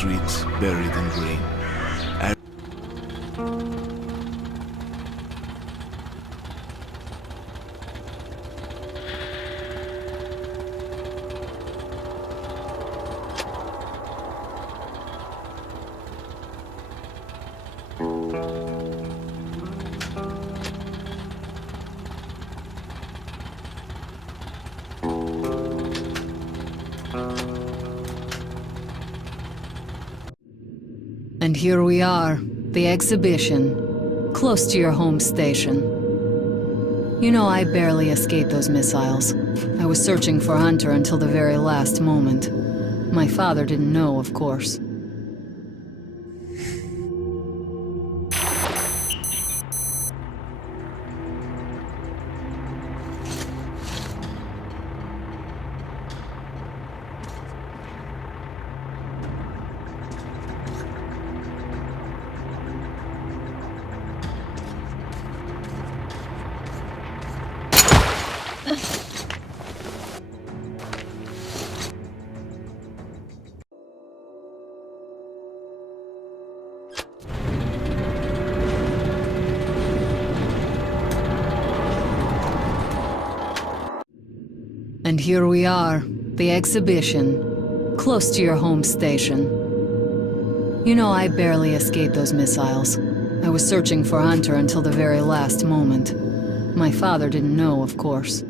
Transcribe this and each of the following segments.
streets buried in green. And here we are, the exhibition, close to your home station. You know, I barely escaped those missiles. I was searching for Hunter until the very last moment. My father didn't know, of course. And here we are, the exhibition, close to your home station. You know, I barely escaped those missiles. I was searching for Hunter until the very last moment. My father didn't know, of course.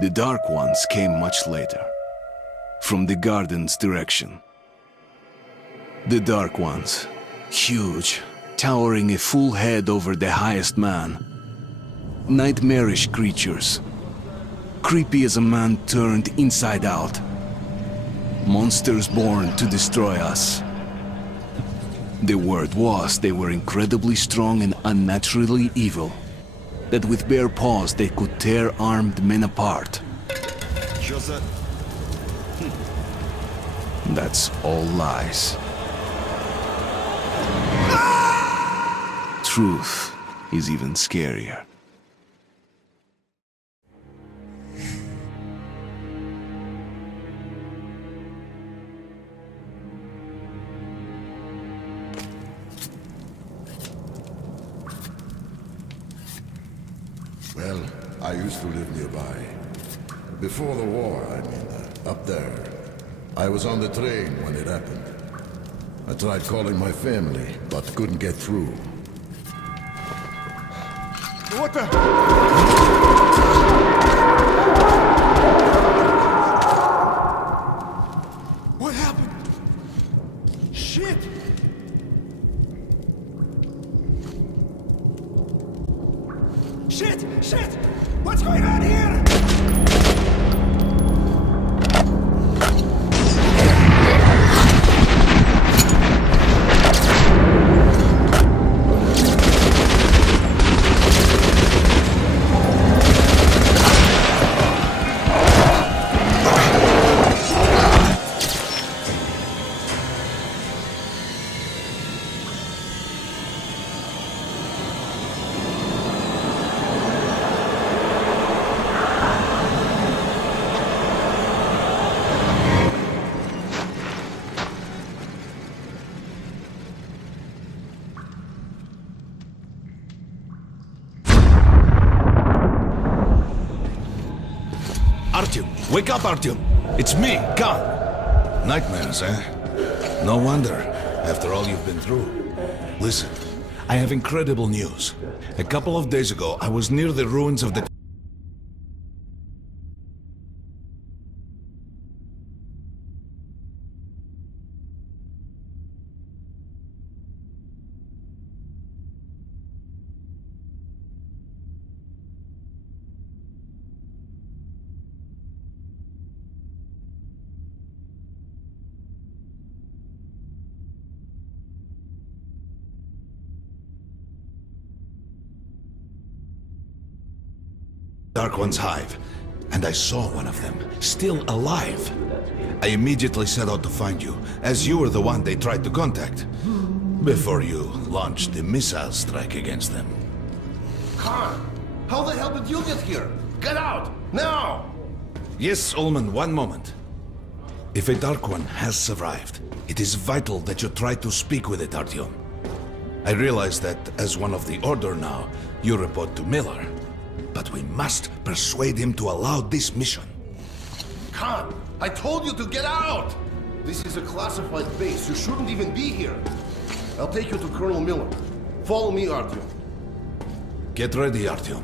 The Dark Ones came much later, from the garden's direction. The Dark Ones, huge, towering a full head over the highest man. Nightmarish creatures, creepy as a man turned inside out. Monsters born to destroy us. The word was they were incredibly strong and unnaturally evil. That with bare paws they could tear armed men apart. That's all lies. Truth is even scarier. Well, I used to live nearby. Before the war, I mean, up there. I was on the train when it happened. I tried calling my family, but couldn't get through. What the? What happened? Shit! Shit! Shit! What's going on here? Artyom! Wake up, Artyom! It's me, Khan! Nightmares, eh? No wonder, after all you've been through. Listen, I have incredible news. A couple of days ago, I was near the ruins of the... Dark One's hive, and I saw one of them, still alive. I immediately set out to find you, as you were the one they tried to contact, before you launched the missile strike against them. Khan, how the hell did you get here? Get out, now! Yes, Ullman, one moment. If a Dark One has survived, it is vital that you try to speak with it, Artyom. I realize that, as one of the Order now, you report to Miller. But we must persuade him to allow this mission. Khan, I told you to get out! This is a classified base. You shouldn't even be here. I'll take you to Colonel Miller. Follow me, Artyom. Get ready, Artyom.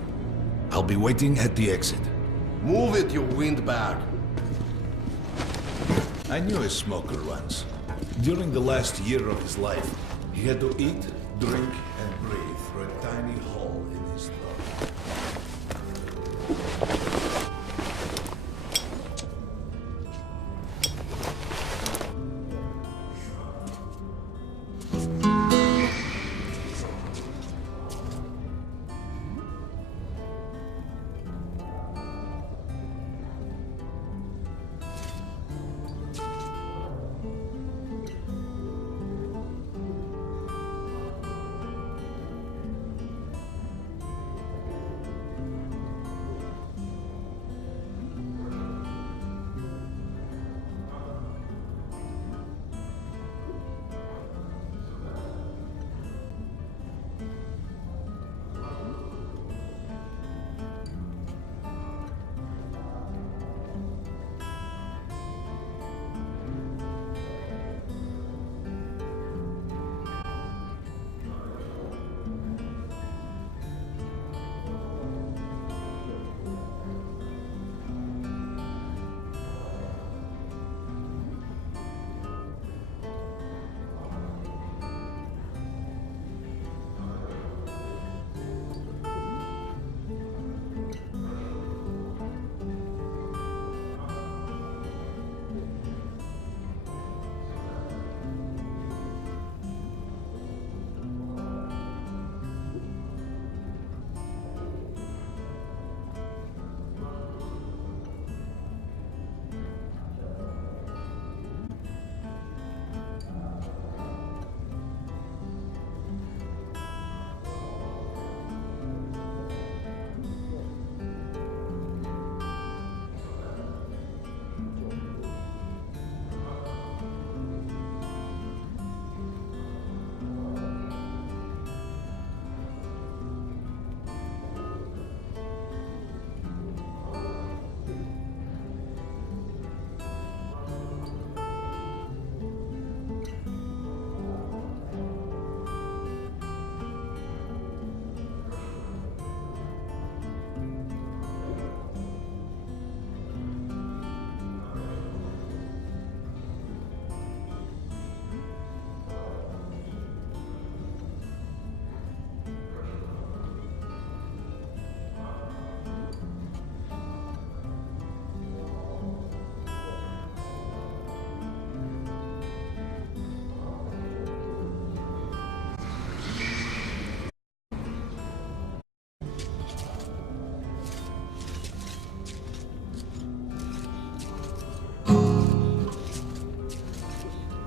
I'll be waiting at the exit. Move it, you windbag. I knew a smoker once. During the last year of his life, he had to eat, drink, and breathe through a tiny hole in his throat.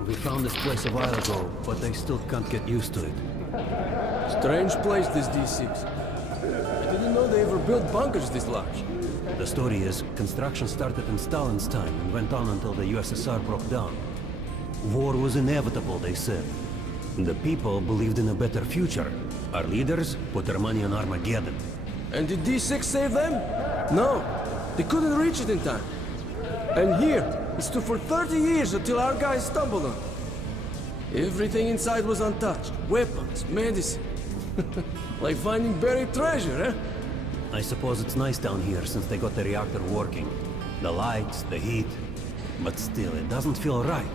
We found this place a while ago, but I still can't get used to it. Strange place, this D6. I didn't know they ever built bunkers this large. The story is, construction started in Stalin's time and went on until the USSR broke down. War was inevitable, they said. The people believed in a better future. Our leaders put their money on Armageddon. And did D6 save them? No. They couldn't reach it in time. And here, it stood for 30 years until our guys stumbled on it. Everything inside was untouched. Weapons, medicine. Like finding buried treasure, eh? I suppose it's nice down here since they got the reactor working. The lights, the heat. But still, it doesn't feel right.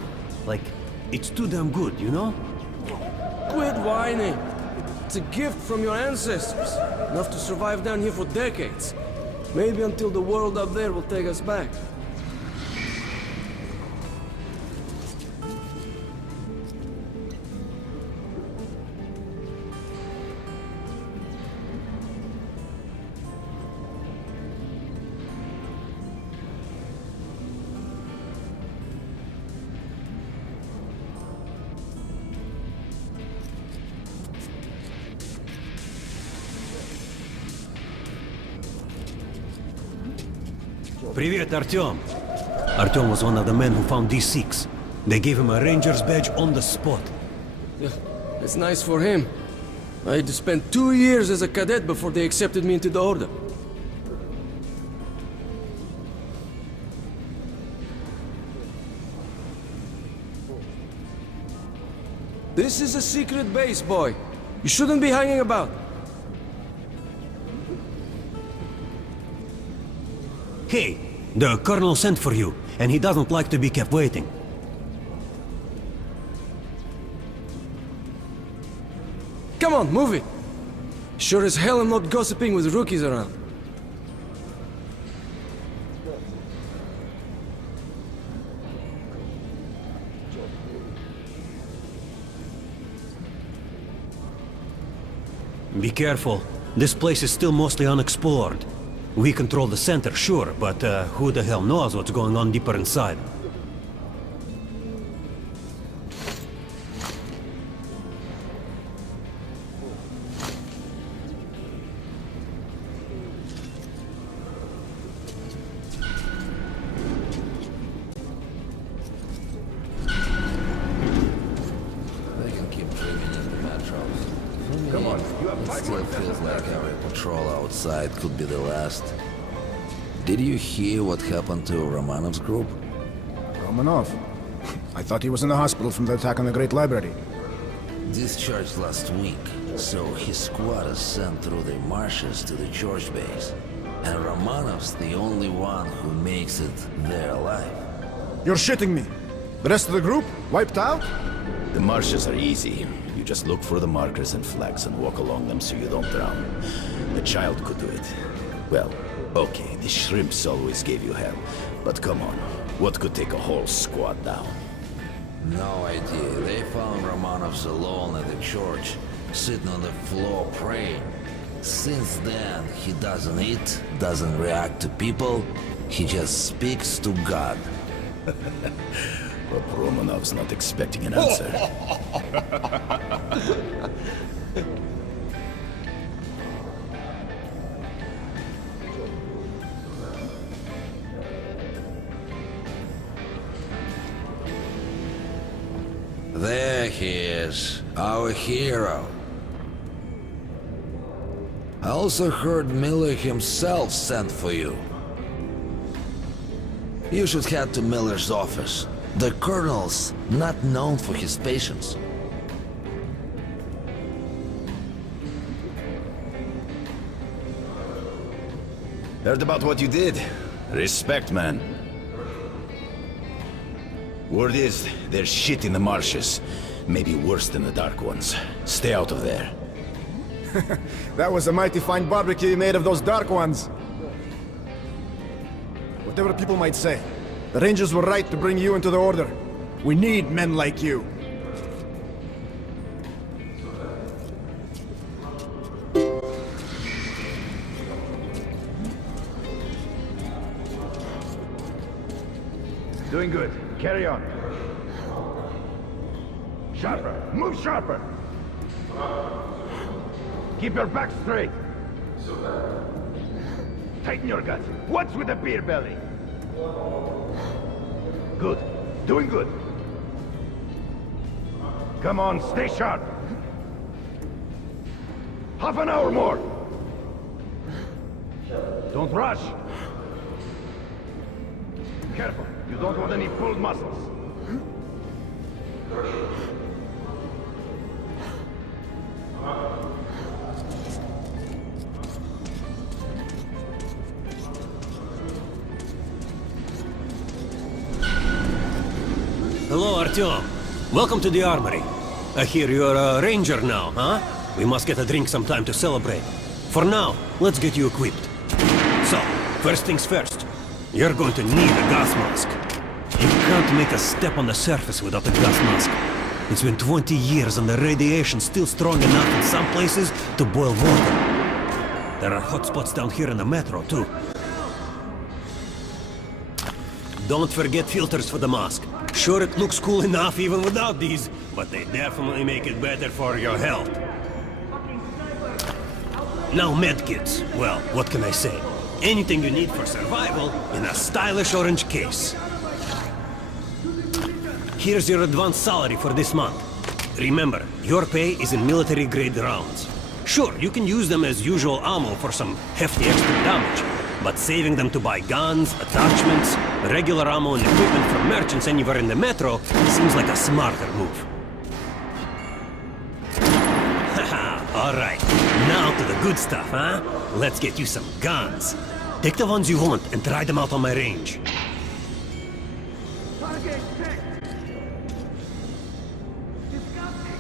Like, it's too damn good, you know? Quit whining. It's a gift from your ancestors. Enough to survive down here for decades. Maybe until the world up there will take us back. Привет, Artyom. Artyom was one of the men who found D6. They gave him a ranger's badge on the spot. Yeah, it's nice for him. I had to spend 2 years as a cadet before they accepted me into the Order. This is a secret base, boy. You shouldn't be hanging about. Hey, the colonel sent for you, and he doesn't like to be kept waiting. Come on, move it. Sure as hell I'm not gossiping with rookies around. Be careful. This place is still mostly unexplored. We control the center, sure, but who the hell knows what's going on deeper inside? They can keep dreaming in the metros. Come on, it still feels like every patrol outside could be the last. Did you hear what happened to Romanov's group? Romanov? I thought he was in the hospital from the attack on the Great Library. Discharged last week, so his squad is sent through the marshes to the church base. And Romanov's the only one who makes it there alive. You're shitting me. The rest of the group? Wiped out? The marshes are easy. You just look for the markers and flags and walk along them so you don't drown. A child could do it. Well, okay, the shrimps always gave you hell. But come on, what could take a whole squad down? No idea. They found Romanov's alone at the church, sitting on the floor praying. Since then, he doesn't eat, doesn't react to people, he just speaks to God. But Romanov's not expecting an answer. There he is, our hero. I also heard Miller himself sent for you. You should head to Miller's office. The Colonel's not known for his patience. Heard about what you did. Respect, man. Word is, there's shit in the marshes. Maybe worse than the Dark Ones. Stay out of there. That was a mighty fine barbecue you made of those Dark Ones. Whatever people might say, the Rangers were right to bring you into the Order. We need men like you. Doing good. Carry on. Sharper. Move sharper. Keep your back straight. Tighten your guts. What's with the beer belly? Good. Doing good. Come on, stay sharp. Half an hour more. Don't rush. Careful, you don't want any pulled muscles. Hello, Artyom. Welcome to the armory. I hear you're a ranger now, huh? We must get a drink sometime to celebrate. For now, let's get you equipped. So, first things first. You're going to need a gas mask. You can't make a step on the surface without a gas mask. It's been 20 years and the radiation's still strong enough in some places to boil water. There are hotspots down here in the metro, too. Don't forget filters for the mask. Sure, it looks cool enough even without these, but they definitely make it better for your health. Now medkits. Well, what can I say? Anything you need for survival in a stylish orange case. Here's your advance salary for this month. Remember, your pay is in military-grade rounds. Sure, you can use them as usual ammo for some hefty extra damage, but saving them to buy guns, attachments, regular ammo and equipment from merchants anywhere in the metro seems like a smarter move. Haha, alright. Now to the good stuff, huh? Let's get you some guns. Take the ones you want and try them out on my range. Target check! Disgusting!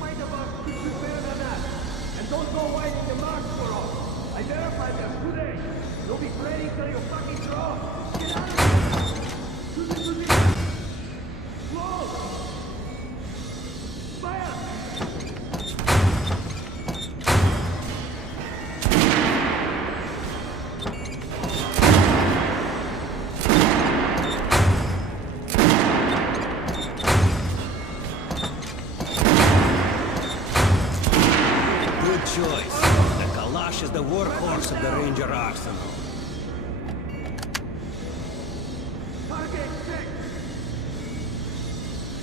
Find a box to prepare than that. And don't go winding the mark for all. I verified them today. You'll be planning till you fucking draw. Get out of here! To the position! Close! Fire! Good choice. The Kalash is the workhorse of the Ranger arsenal. Target check!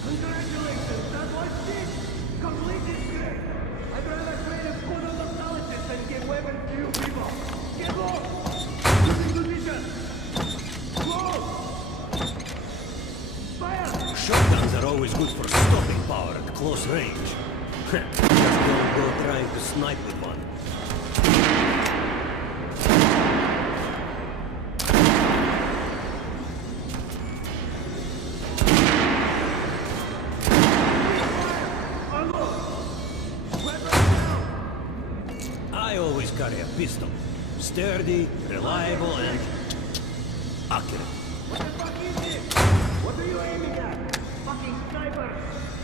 Congratulations, that was it! Completed great! I'd rather trade a quarter of knowledge than give weapons to you people! Get lost! Losing position! Close! Fire! Shotguns are always good for stopping power at close range. Just don't go trying to snipe with one. I always carry a pistol. Sturdy, reliable, and accurate. What the fuck is this? What are you aiming at? Fucking sniper!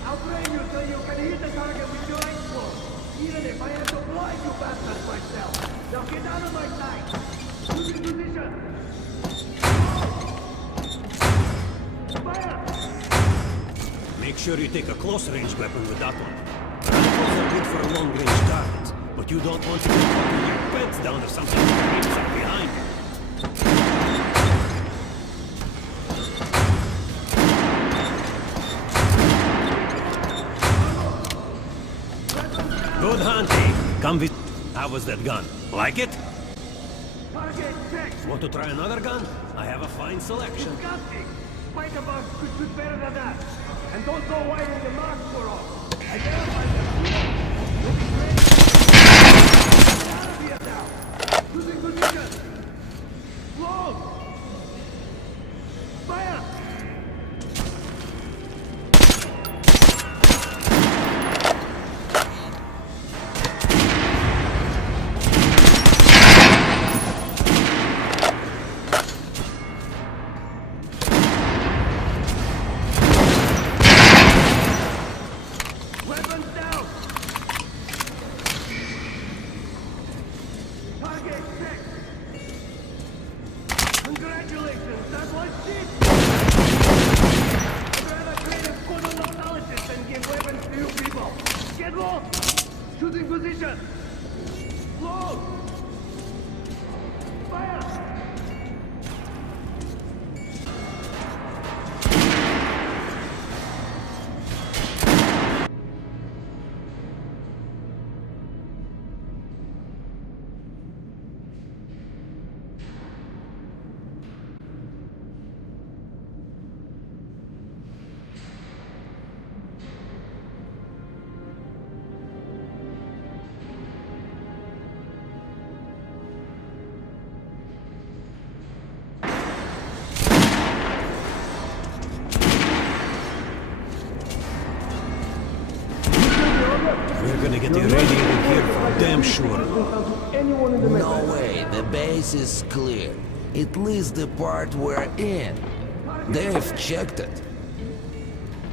I'll train you so you can hit the target with your eyes closed. Even if I have to blind you bastards myself. Now get out of my sight! Losing position! Fire! Make sure you take a close-range weapon with that one. Rifles are good for long-range targets, but you don't want to get caught with your pants down or something that creeps up behind you. Good hunting. Come with... How was that gun? Like it? Target check! Want to try another gun? I have a fine selection. Disgusting! Fight a box could do better than that! And don't go winding the mark for all! I verified them! You'll be ready! Get out of here now! Losing position! Close! Fire! Weapons down! Target check! Congratulations, that was it! I'd rather trade a quarter of knowledge than give weapons to you people! Get lost! Shooting position! Close! Fire! We're gonna get irradiated here for damn sure. No way, the base is clear. At least the part we're in. They've checked it.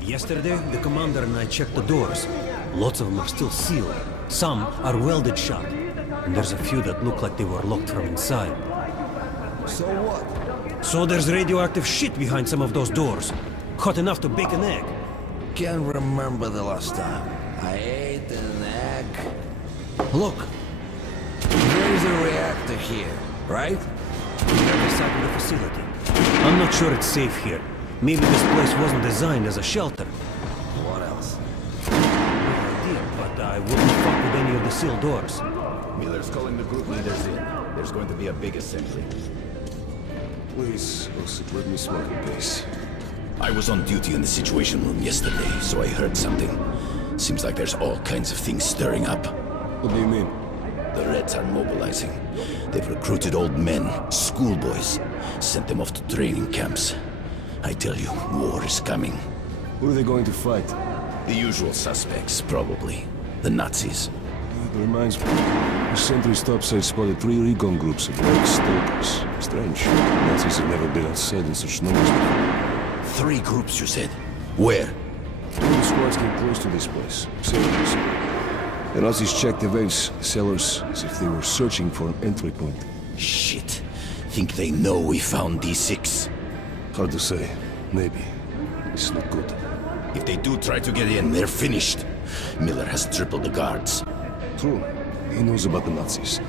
Yesterday, the commander and I checked the doors. Lots of them are still sealed. Some are welded shut. And there's a few that look like they were locked from inside. So what? So there's radioactive shit behind some of those doors. Hot enough to bake an egg. Can't remember the last time I ate an egg. Look, there's a reactor here, right? On the other side of the facility. I'm not sure it's safe here. Maybe this place wasn't designed as a shelter. What else? No idea, but I wouldn't fuck with any of the sealed doors. Miller's calling the group leaders in. There's going to be a big assembly. Please, Osip, let me smoke in peace. I was on duty in the Situation Room yesterday, so I heard something. Seems like there's all kinds of things stirring up. What do you mean? The Reds are mobilizing. They've recruited old men, schoolboys, sent them off to training camps. I tell you, war is coming. Who are they going to fight? The usual suspects, probably. The Nazis. It reminds me. The sentry's topside spotted 3 recon groups of Red stalkers. Strange. Nazis have never been outside in such numbers before. 3 groups, you said? Where? 2 of the squads came close to this place. Sailors. The Nazis checked the vents, cellars, as if they were searching for an entry point. Shit. Think they know we found D6? Hard to say. Maybe. It's not good. If they do try to get in, they're finished. Miller has tripled the guards. True. He knows about the Nazis.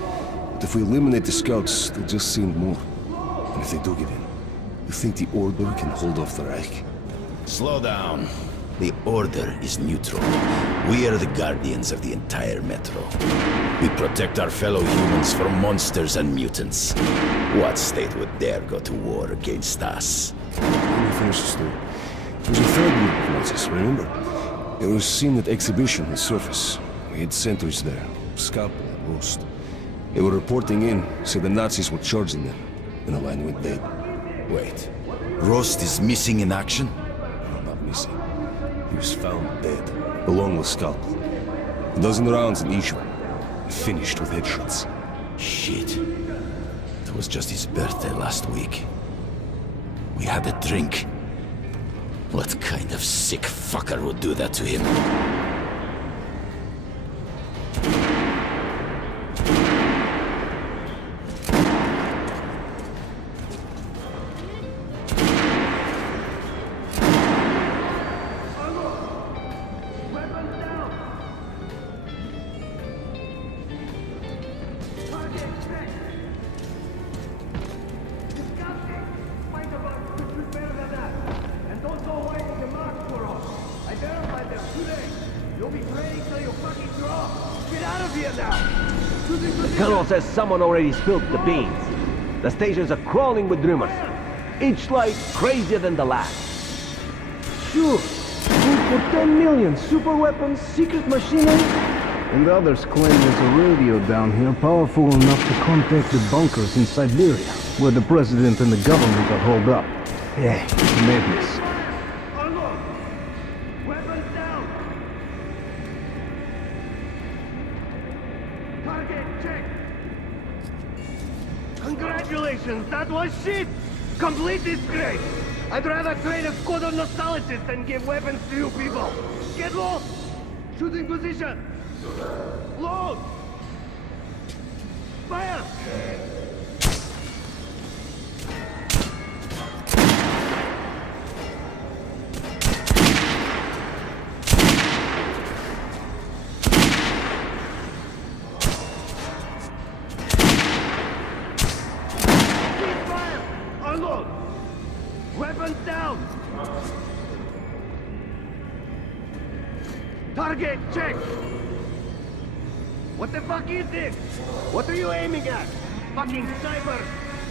But if we eliminate the scouts, they'll just send more. And if they do get in, you think the Order can hold off the Reich? Slow down. The Order is neutral. We are the guardians of the entire metro. We protect our fellow humans from monsters and mutants. What state would dare go to war against us? Let me finish the story. There's a 3rd group of Nazis, remember? It was seen at exhibition on the surface. We had sentries there, Scalpel and Rost. They were reporting in, said the Nazis were charging them, and the line went dead. Wait, Rost is missing in action? No, not missing. He was found dead, along with Scalpel. A dozen rounds in each one, finished with headshots. Shit. It was just his birthday last week. We had a drink. What kind of sick fucker would do that to him? Colonel says someone already spilled the beans. The stations are crawling with rumors. Each like crazier than the last. Sure. For 10 million, super weapons, secret machinery. And others claim there's a radio down here powerful enough to contact the bunkers in Siberia, where the president and the government are holed up. Yeah, madness. Weapons down! Target check! Congratulations, that was shit! Complete disgrace! I'd rather train a squad of nostalgists than give weapons to you people! Get low! Shooting position! Load! Fire! Fire! Unload! Weapons down! Target check! What the fuck is this? What are you aiming at? Fucking sniper!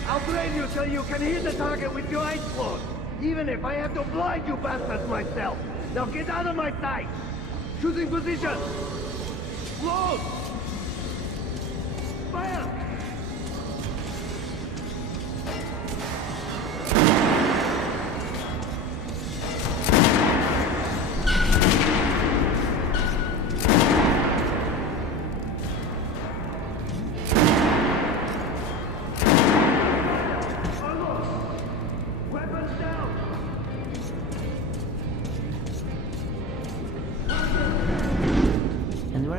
I'll blame you till you can hit the target with your eyes closed. Even if I have to blind you bastards myself. Now get out of my sight! Shooting position! Load! Fire!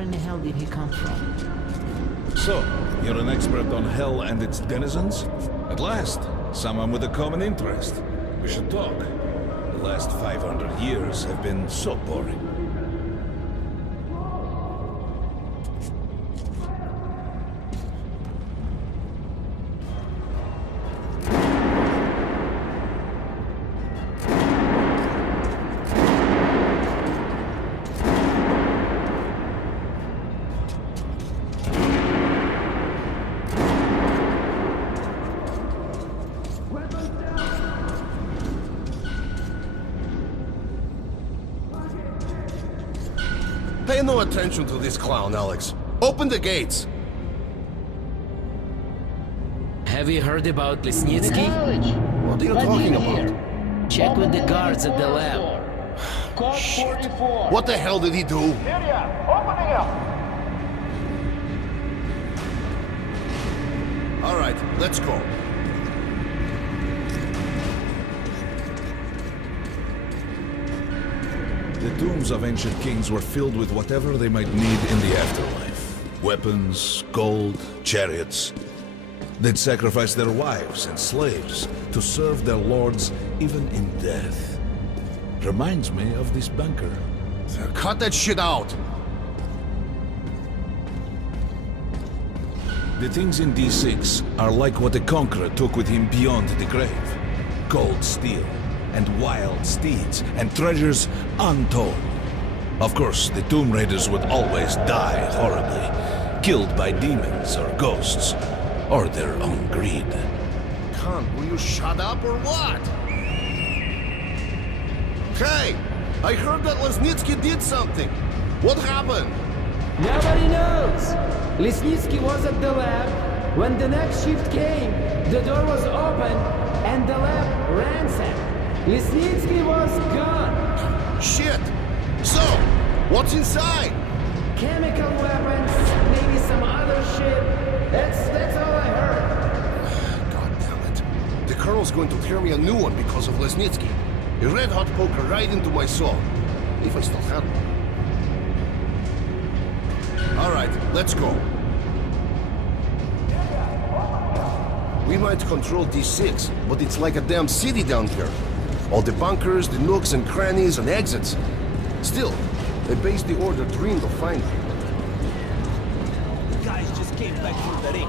in the hell did he come from? So, you're an expert on hell and its denizens? At last, someone with a common interest. We should talk. The last 500 years have been so boring. Pay no attention to this clown, Alex. Open the gates. Have you heard about Lesnitsky? What are you talking about? Check with the guards at the lab. Shit. What the hell did he do? All right, let's go. The tombs of ancient kings were filled with whatever they might need in the afterlife. Weapons, gold, chariots. They'd sacrifice their wives and slaves to serve their lords even in death. Reminds me of this bunker. Cut that shit out. The things in D6 are like what the Conqueror took with him beyond the grave. Gold steel, and wild steeds, and treasures untold. Of course, the Tomb Raiders would always die horribly, killed by demons or ghosts, or their own greed. Khan, will you shut up or what? Hey! I heard that Lesnitsky did something. What happened? Nobody knows! Lesnitsky was at the lab. When the next shift came, the door was open and the lab ransacked. Lesnitsky was gone. Shit! So, what's inside? Chemical weapons, maybe some other shit. That's all I heard. God damn it. The Colonel's going to tear me a new one because of Lesnitsky. A red-hot poker right into my soul. If I still have one. All right, let's go. We might control D6, but it's like a damn city down here. All the bunkers, the nooks and crannies and exits. Still, a base the Order dreamed of finding. Guys just came back from the ring.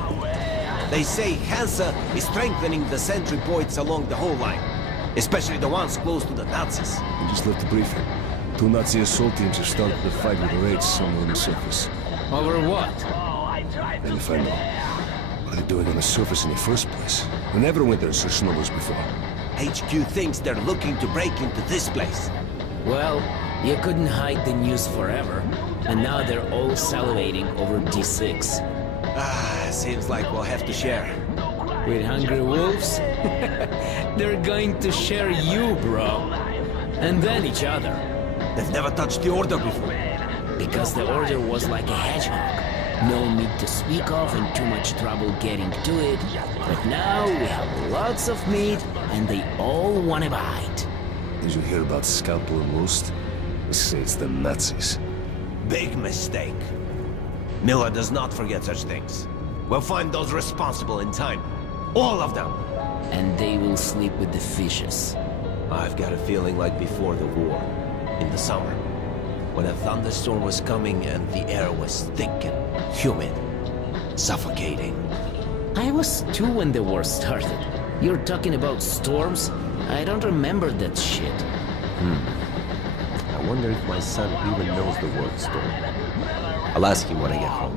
They say Hansa is strengthening the sentry points along the whole line, especially the ones close to the Nazis. We just left the briefing. 2 Nazi assault teams have started a fight with the raids somewhere on the surface. Over what? And if I know, what are they doing on the surface in the first place? We never went there such numbers before. HQ thinks they're looking to break into this place. Well, you couldn't hide the news forever. And now they're all salivating over D6. Seems like we'll have to share. With hungry wolves? They're going to share you, bro. And then each other. They've never touched the Order before. Because the Order was like a hedgehog. No meat to speak of and too much trouble getting to it. But now we have lots of meat and they all want a bite. Did you hear about Scalpel and Roast? They say it's the Nazis. Big mistake. Miller does not forget such things. We'll find those responsible in time. All of them. And they will sleep with the fishes. I've got a feeling like before the war. In the summer. When a thunderstorm was coming and the air was thick and humid. Suffocating. I was 2 when the war started. You're talking about storms? I don't remember that shit. I wonder if my son even knows the word storm. I'll ask him when I get home.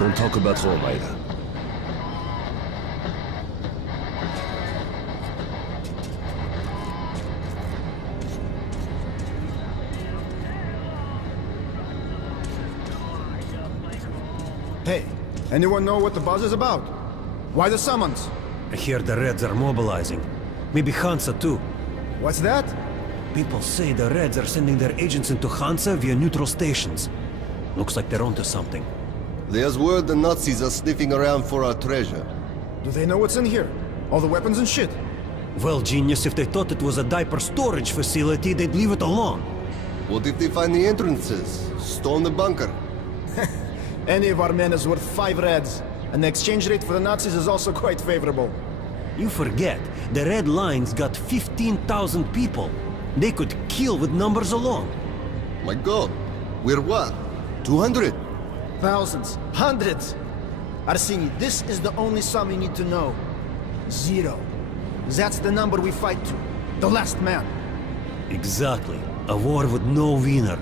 Don't talk about home either. Hey, anyone know what the buzz is about? Why the summons? I hear the Reds are mobilizing. Maybe Hansa too. What's that? People say the Reds are sending their agents into Hansa via neutral stations. Looks like they're onto something. There's word the Nazis are sniffing around for our treasure. Do they know what's in here? All the weapons and shit? Well, genius, if they thought it was a diaper storage facility, they'd leave it alone. What if they find the entrances? Storm the bunker? Any of our men is worth 5 reds, and the exchange rate for the Nazis is also quite favorable. You forget, the Red Line's got 15,000 people. They could kill with numbers alone. My god, we're what? 200? Thousands, hundreds. Arsini, this is the only sum you need to know. 0. That's the number we fight to. The last man. Exactly. A war with no winner.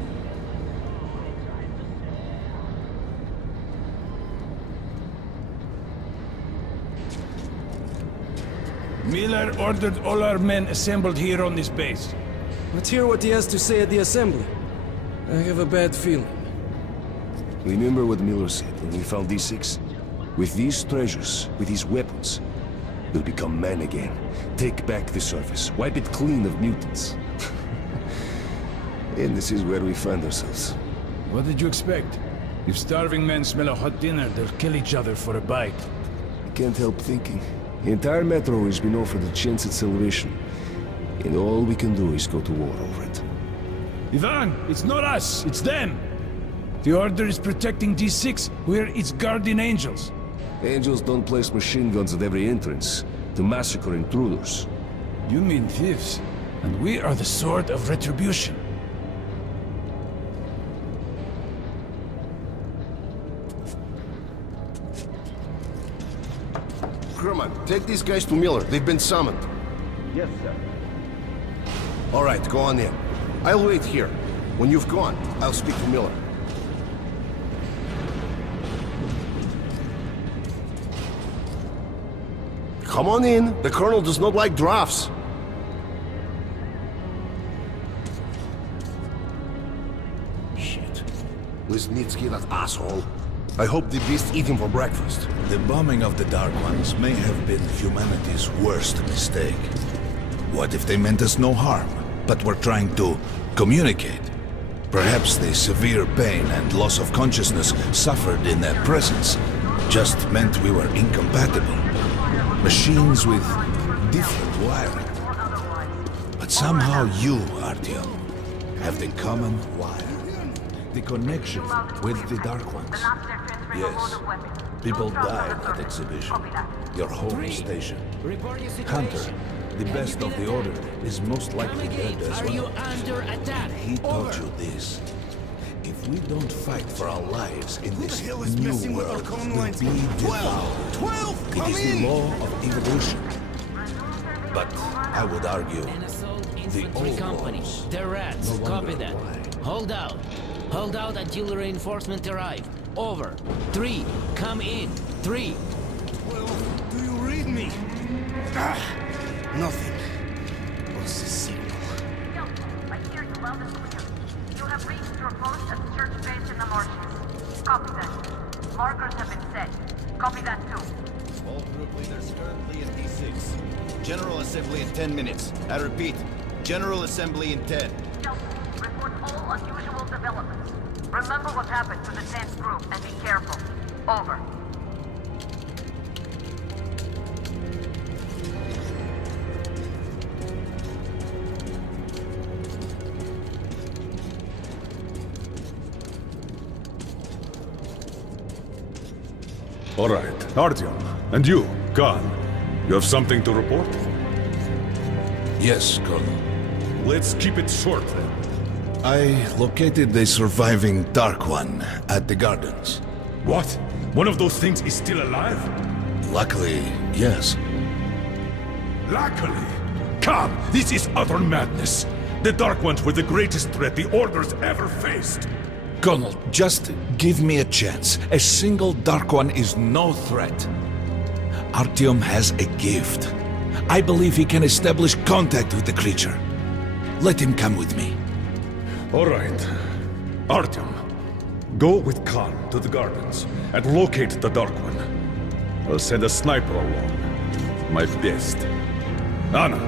Miller ordered all our men assembled here on this base. Let's hear what he has to say at the assembly. I have a bad feeling. Remember what Miller said when we found D6? With these treasures, with these weapons, we'll become men again. Take back the surface, wipe it clean of mutants. And this is where we find ourselves. What did you expect? If starving men smell a hot dinner, they'll kill each other for a bite. I can't help thinking. The entire metro has been offered a chance at salvation. And all we can do is go to war over it. Ivan, it's not us, it's them! The Order is protecting D6, we're its guardian angels. Angels don't place machine guns at every entrance to massacre intruders. You mean thieves, and we are the sword of retribution. Kerman, take these guys to Miller. They've been summoned. Yes, sir. All right, go on in. I'll wait here. When you've gone, I'll speak to Miller. Come on in. The Colonel does not like drafts. Shit. Wisnitsky, that asshole. I hope the beasts eat him for breakfast. The bombing of the Dark Ones may have been humanity's worst mistake. What if they meant us no harm, but were trying to communicate? Perhaps the severe pain and loss of consciousness suffered in their presence just meant we were incompatible. Machines with different wiring. But somehow you, Artyom, have the common wire. The connection with the Dark Ones. Yes. People died at exhibition. Your home station. Hunter, the best of the Order, is most likely dead as well. He taught you this. If we don't fight for our lives in this new world, we'll be devoured. 12! It is the law of evolution. But I would argue the old laws The rats, no copy longer that. apply. Hold out. Hold out until reinforcements arrive. Over. 3, come in. 3. Do you read me? Nothing. What's the signal? I hear you loud and clear. You have reached your post at the church base in the marshes. Copy that. Markers have been set. Copy that too. All group leaders currently in D6. General Assembly in 10 minutes. I repeat, General Assembly in 10. Report all unusual developments. Remember what happened to the 10th group and be careful. Over. All right, Artyom, and you, Khan, you have something to report? Yes, Colonel. Let's keep it short then. I located the surviving Dark One at the gardens. What? One of those things is still alive? Luckily, yes. Luckily? Come, this is utter madness. The Dark Ones were the greatest threat the Order's ever faced. Colonel, just give me a chance. A single Dark One is no threat. Artyom has a gift. I believe he can establish contact with the creature. Let him come with me. All right. Artyom, go with Khan to the gardens and locate the Dark One. I'll send a sniper along. My best. Anna.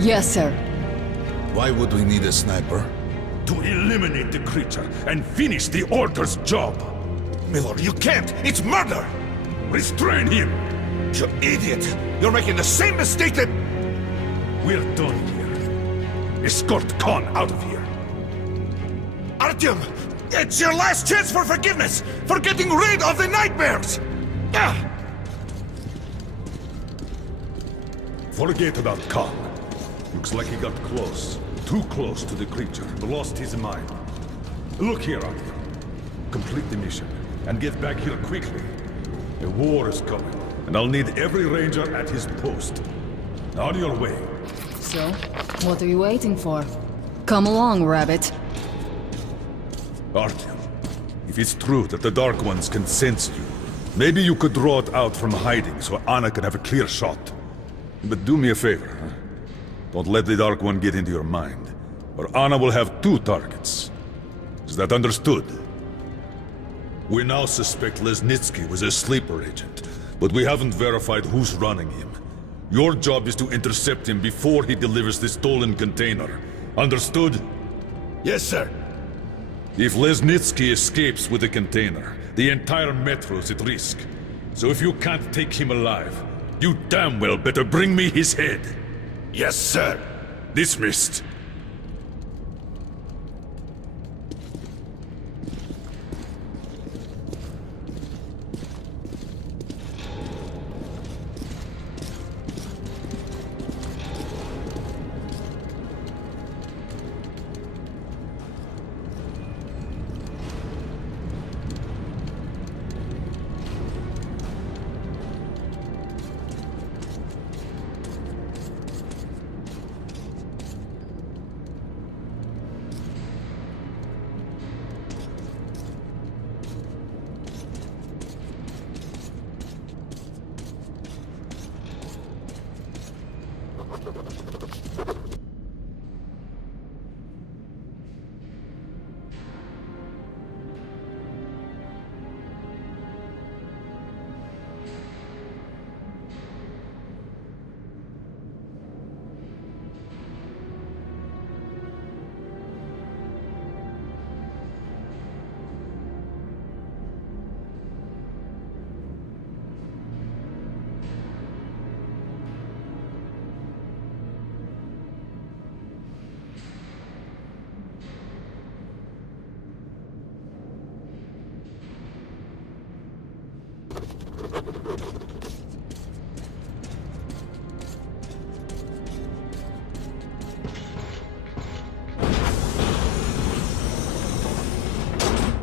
Yes, sir. Why would we need a sniper? To eliminate the creature and finish the Order's job. Miller, you can't! It's murder! Restrain him! You idiot! You're making the same mistake that... We're done here. Escort Khan out of here. Artyom! It's your last chance for forgiveness! For getting rid of the nightmares! Forget about Khan. Looks like he got close. Too close to the creature. Lost his mind. Look here, Arthur. Complete the mission, and get back here quickly. A war is coming, and I'll need every ranger at his post. On your way. So, what are you waiting for? Come along, Rabbit. Artyom, if it's true that the Dark Ones can sense you, maybe you could draw it out from hiding so Anna can have a clear shot. But do me a favor, huh? Don't let the Dark One get into your mind, or Anna will have 2 targets. Is that understood? We now suspect Lesnitsky was a sleeper agent, but we haven't verified who's running him. Your job is to intercept him before he delivers the stolen container. Understood? Yes, sir. If Lesnitsky escapes with the container, the entire metro's at risk. So if you can't take him alive, you damn well better bring me his head. Yes, sir. Dismissed.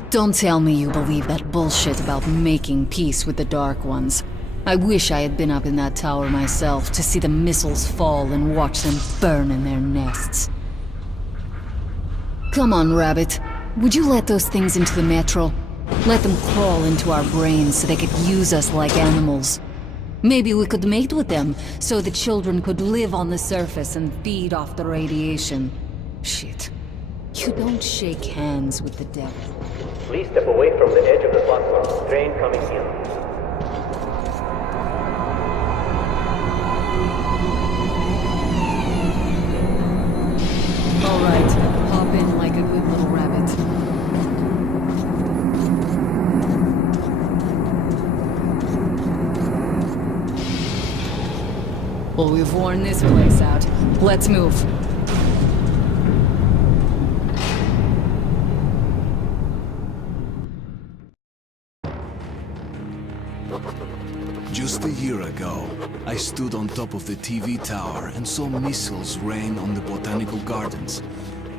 Don't tell me you believe that bullshit about making peace with the Dark Ones. I wish I had been up in that tower myself to see the missiles fall and watch them burn in their nests. Come on, Rabbit. Would you let those things into the metro? Let them crawl into our brains so they could use us like animals. Maybe we could mate with them, so the children could live on the surface and feed off the radiation. Shit. You don't shake hands with the devil. Please step away from the edge of the platform. Train coming in. Alright, hop in like a good little rabbit. Well, we've worn this place out. Let's move. Just a year ago, I stood on top of the TV tower and saw missiles rain on the botanical gardens,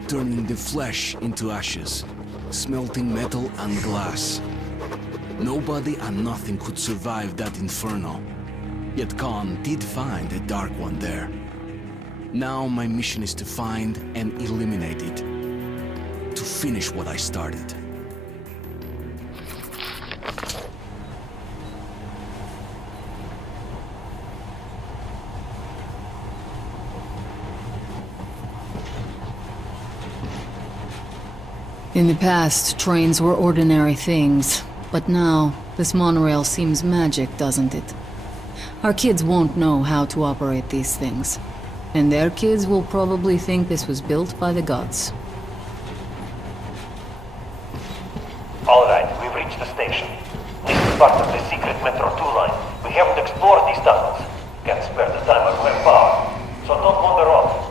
turning the flesh into ashes, smelting metal and glass. Nobody and nothing could survive that inferno. Yet Khan did find a Dark One there. Now my mission is to find and eliminate it. To finish what I started. In the past, trains were ordinary things, but now, this monorail seems magic, doesn't it? Our kids won't know how to operate these things, and their kids will probably think this was built by the gods. All right, we've reached the station. This is part of the secret Metro 2 line. We haven't explored these tunnels. Can't spare the time or manpower, so don't wander off.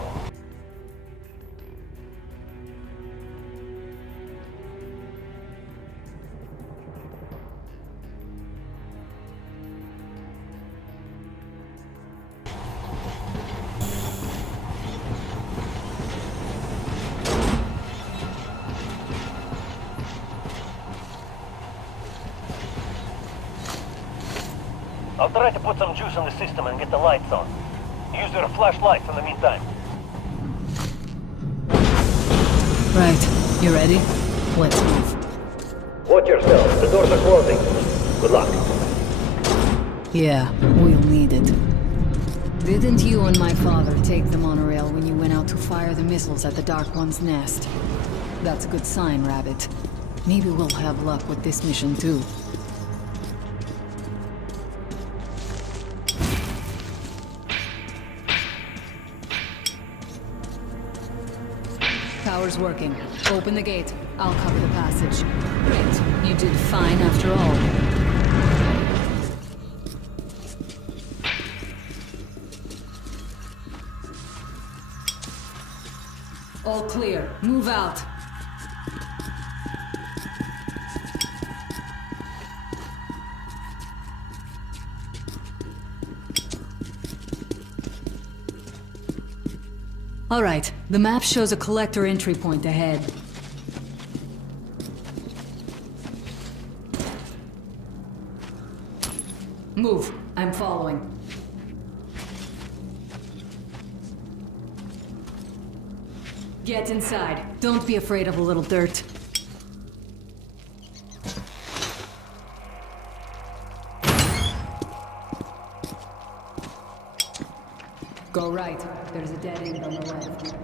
I'll try to put some juice in the system and get the lights on. Use your flashlights in the meantime. Right. You ready? Let's move. Watch yourself. The doors are closing. Good luck. Yeah, we'll need it. Didn't you and my father take the monorail when you went out to fire the missiles at the Dark One's nest? That's a good sign, Rabbit. Maybe we'll have luck with this mission too. Power's working. Open the gate. I'll cover the passage. Great. You did fine after all. All clear. Move out. All right. The map shows a collector entry point ahead. Move. I'm following. Get inside. Don't be afraid of a little dirt. Go right. There's a dead end on the left.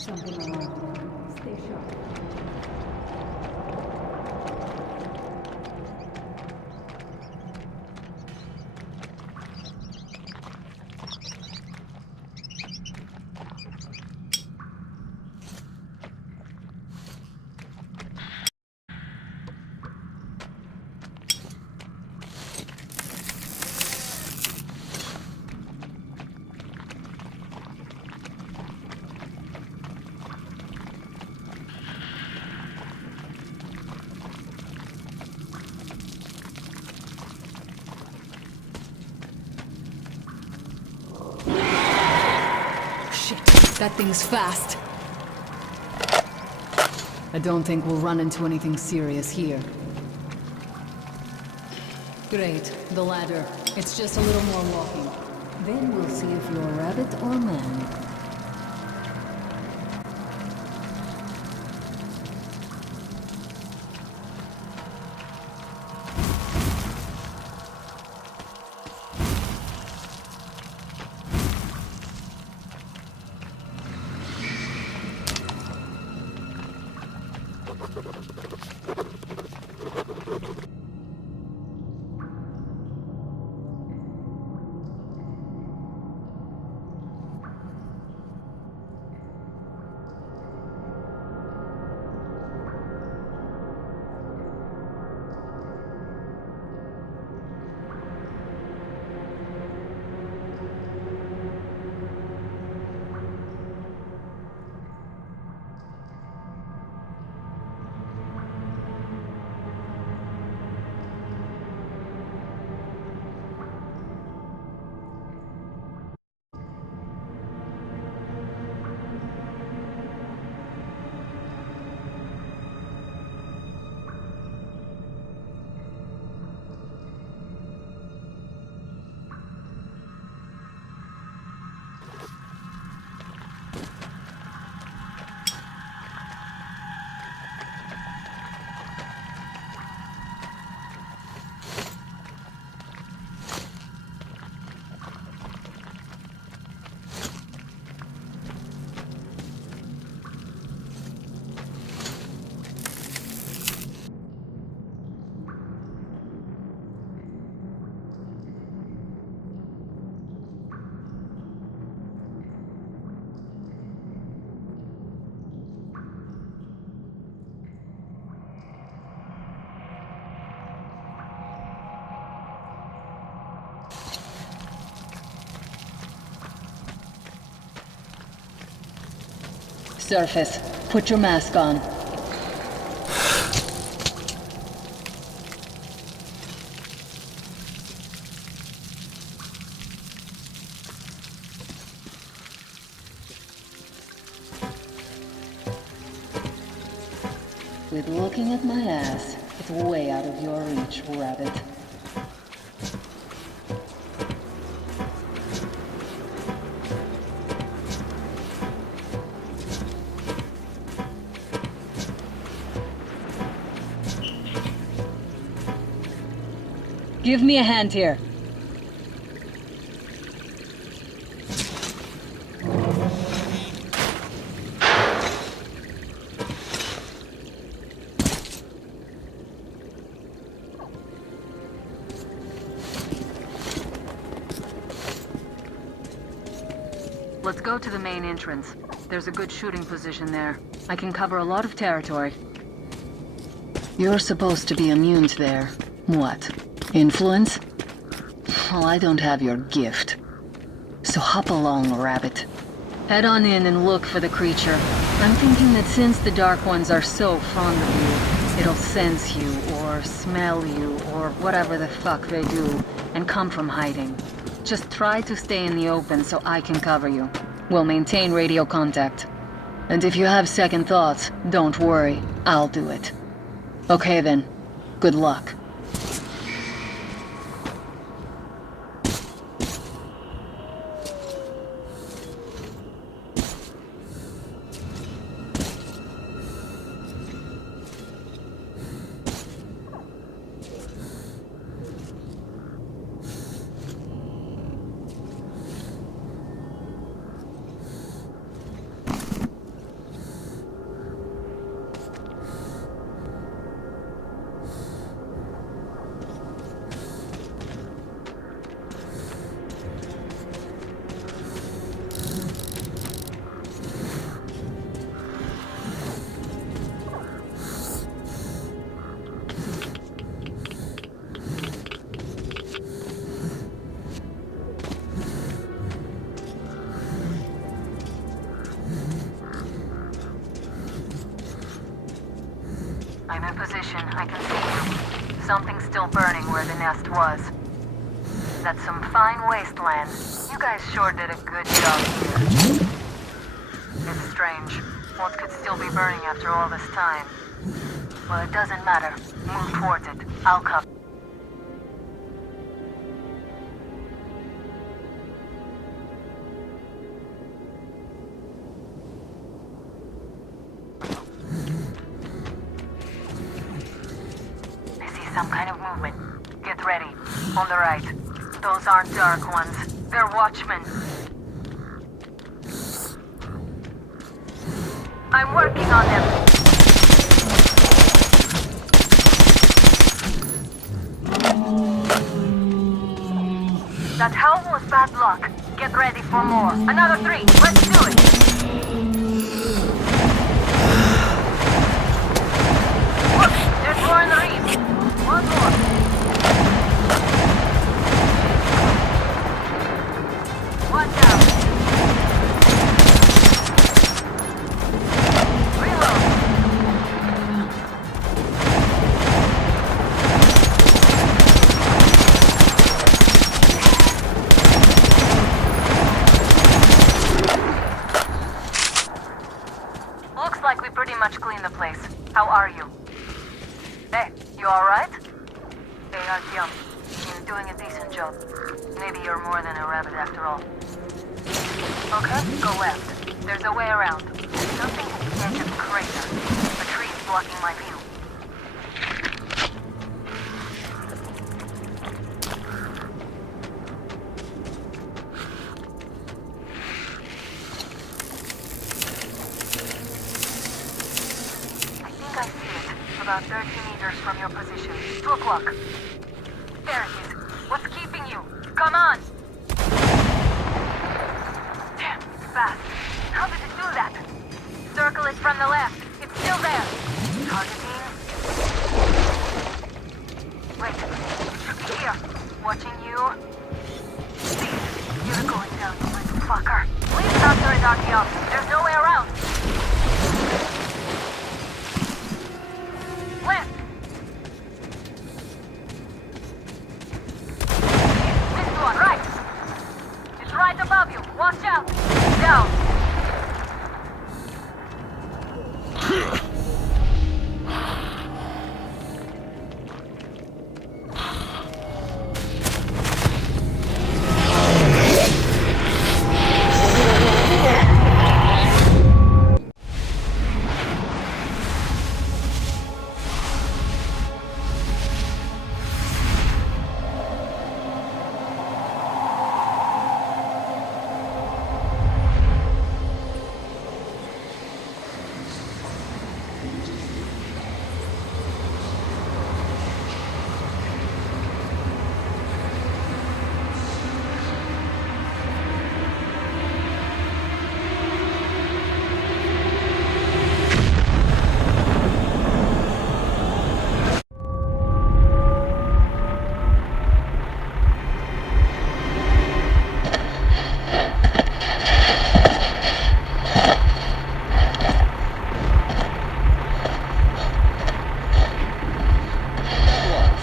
Something around. Stay sharp. That thing's fast. I don't think we'll run into anything serious here. Great, the ladder. It's just a little more walking. Then we'll see if you're a rabbit or a man. Surface. Put your mask on. Quit looking at my ass. It's way out of your reach, Rabbit. Give me a hand here. Let's go to the main entrance. There's a good shooting position there. I can cover a lot of territory. You're supposed to be immune to their... what? Influence? Well, I don't have your gift. So hop along, rabbit. Head on in and look for the creature. I'm thinking that since the Dark Ones are so fond of you, it'll sense you, or smell you, or whatever the fuck they do, and come from hiding. Just try to stay in the open so I can cover you. We'll maintain radio contact. And if you have second thoughts, don't worry, I'll do it. Okay then, good luck. I'm in position. I can see you. Something's still burning where the nest was. That's some fine wasteland. You guys sure did a good job here. It's strange. What could still be burning after all this time? Well, it doesn't matter. Move towards it. I'll cover. Some kind of movement. Get ready. On the right. Those aren't Dark Ones. They're Watchmen. I'm working on them. That hell was bad luck. Get ready for more. Another 3. Let's do it. Look, there's more in the reef. One more. One down. Reload. Looks like we pretty much cleaned the place. How are you? Hey, you alright? Hey, Artyom, you're doing a decent job. Maybe you're more than a rabbit after all. Okay, go left. There's a way around. There's something at the edge of the crater. A tree's blocking my view. I think I see it. About 30 meters from your position. 2 o'clock. There it is. What's keeping you? Come on! Damn, it's fast. How did it do that? Circle it from the left. It's still there. Targeting. Wait. It should be here. Watching you. Please. You're going down, you little fucker. Leave after it, Artyom. There's no way around. Left. This one, right. It's right above you. Watch out. Down.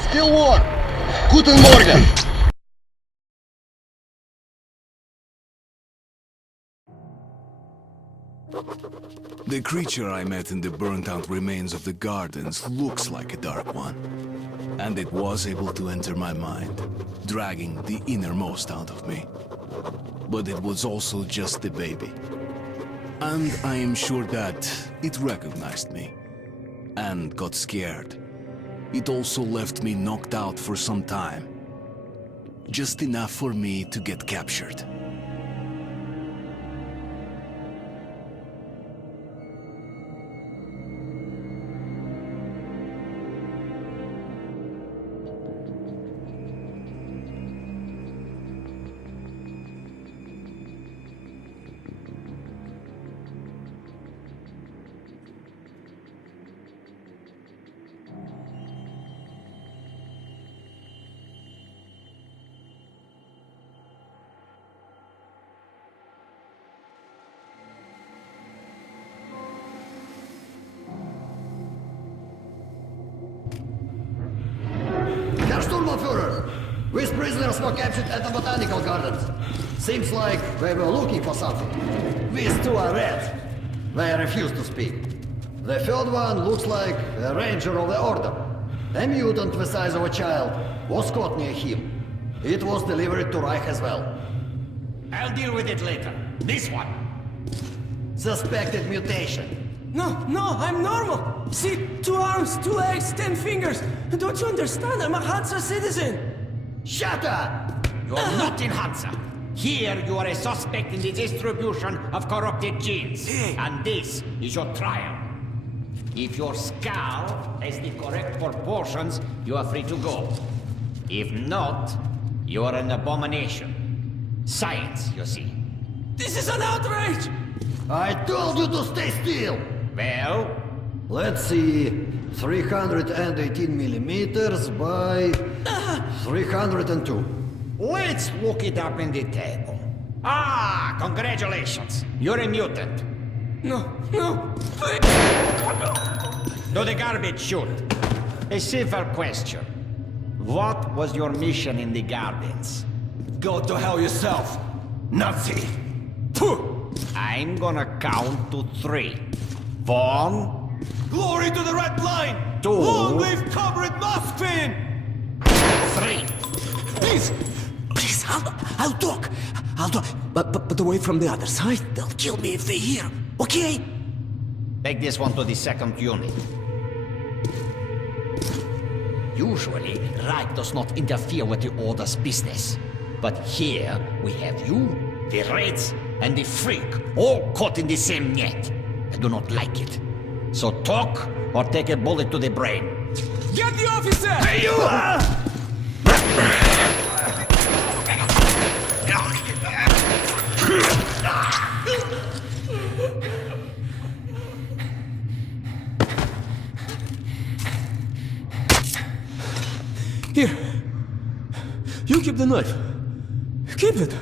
Still warm. Guten Morgen. The creature I met in the burnt-out remains of the gardens looks like a Dark One. And it was able to enter my mind, dragging the innermost out of me. But it was also just a baby. And I am sure that it recognized me and got scared. It also left me knocked out for some time. Just enough for me to get captured. Herr Sturmbannführer! These prisoners were captured at the Botanical Gardens. Seems like they were looking for something. These two are red. They refuse to speak. The third one looks like a ranger of the Order. A mutant the size of a child was caught near him. It was delivered to Reich as well. I'll deal with it later. This one. Suspected mutation. No, I'm normal. See, 2 arms, 2 legs, 10 fingers. Don't you understand? I'm a Hansa citizen. Shut up! You're not in Hansa. Here you are a suspect in the distribution of corrupted genes. And this is your trial. If your skull has the correct proportions, you are free to go. If not, you are an abomination. Science, you see. This is an outrage! I told you to stay still! Well? Let's see. 318 millimeters by 302. Let's look it up in the table. Ah, congratulations. You're a mutant. No. To the garbage chute. A simple question. What was your mission in the gardens? Go to hell yourself, Nazi! I'm gonna count to 3. 1. Glory to the Red Line! 2. Long live Comrade Moskvin! 3. Please, I'll talk. But away from the others, huh? They'll kill me if they hear, okay? Take this one to the 2nd unit. Usually, Reich does not interfere with the Order's business. But here, we have you, the Reds, and the Freak, all caught in the same net. I do not like it. So talk, or take a bullet to the brain. Get the officer! Hey, you! Here. You keep the knife. Keep it.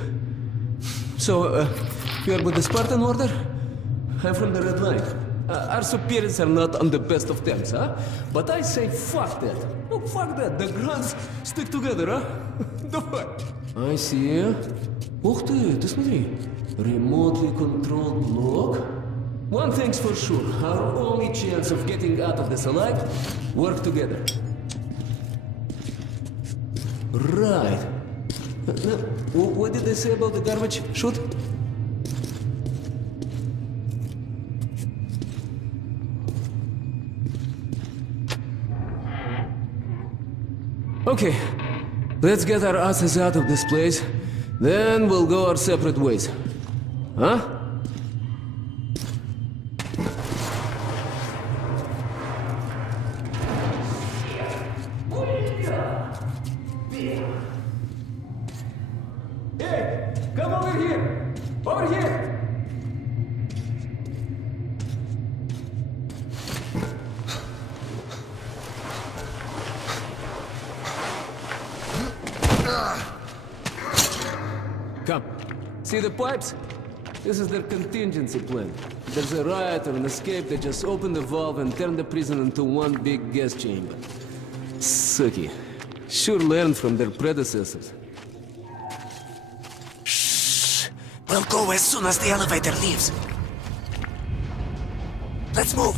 So, you're with the Spartan Order? I'm from the Red Line. Our superiors are not on the best of terms, huh? But I say fuck that. No, fuck that. The Grunts stick together, huh? Давай. I see. Ух ты, ты смотри. Remotely controlled lock. One thing's for sure. Our only chance of getting out of this alive, work together. Right. What did they say about the garbage chute? Okay, let's get our asses out of this place. Then we'll go our separate ways. Huh? Hey, come over here! Over here! Come. See the pipes? This is their contingency plan. If there's a riot or an escape, they just open the valve and turn the prison into one big gas chamber. Suki. Sure learned from their predecessors. We'll go as soon as the elevator leaves. Let's move.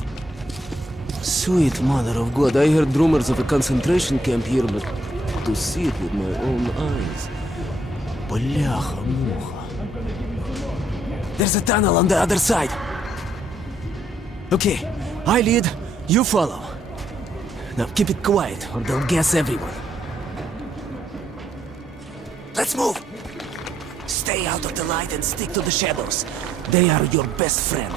Sweet mother of God, I heard rumors of a concentration camp here, but to see it with my own eyes. Бляха-муха. There's a tunnel on the other side. Okay, I lead, you follow. Now keep it quiet, or they'll guess everyone. Let's move! Stay out of the light and stick to the shadows. They are your best friend.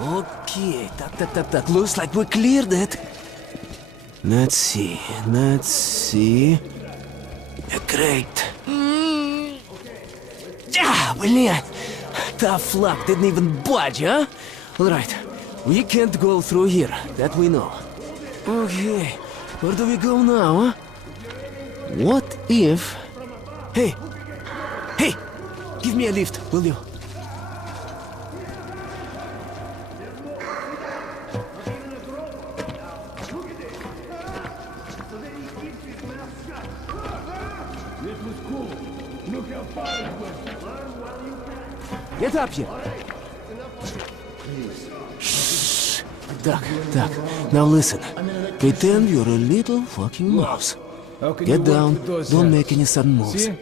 Okay, tak. Looks like we cleared it. Let's see. Great. Yeah, блин. Tough luck, didn't even budge, huh? Alright, we can't go through here, that we know. Okay, where do we go now, huh? What if... Hey! Give me a lift, will you? Get up here! Shh! Duck. Now listen. Pretend you're a little fucking mouse. Get down, don't make any sudden moves. See?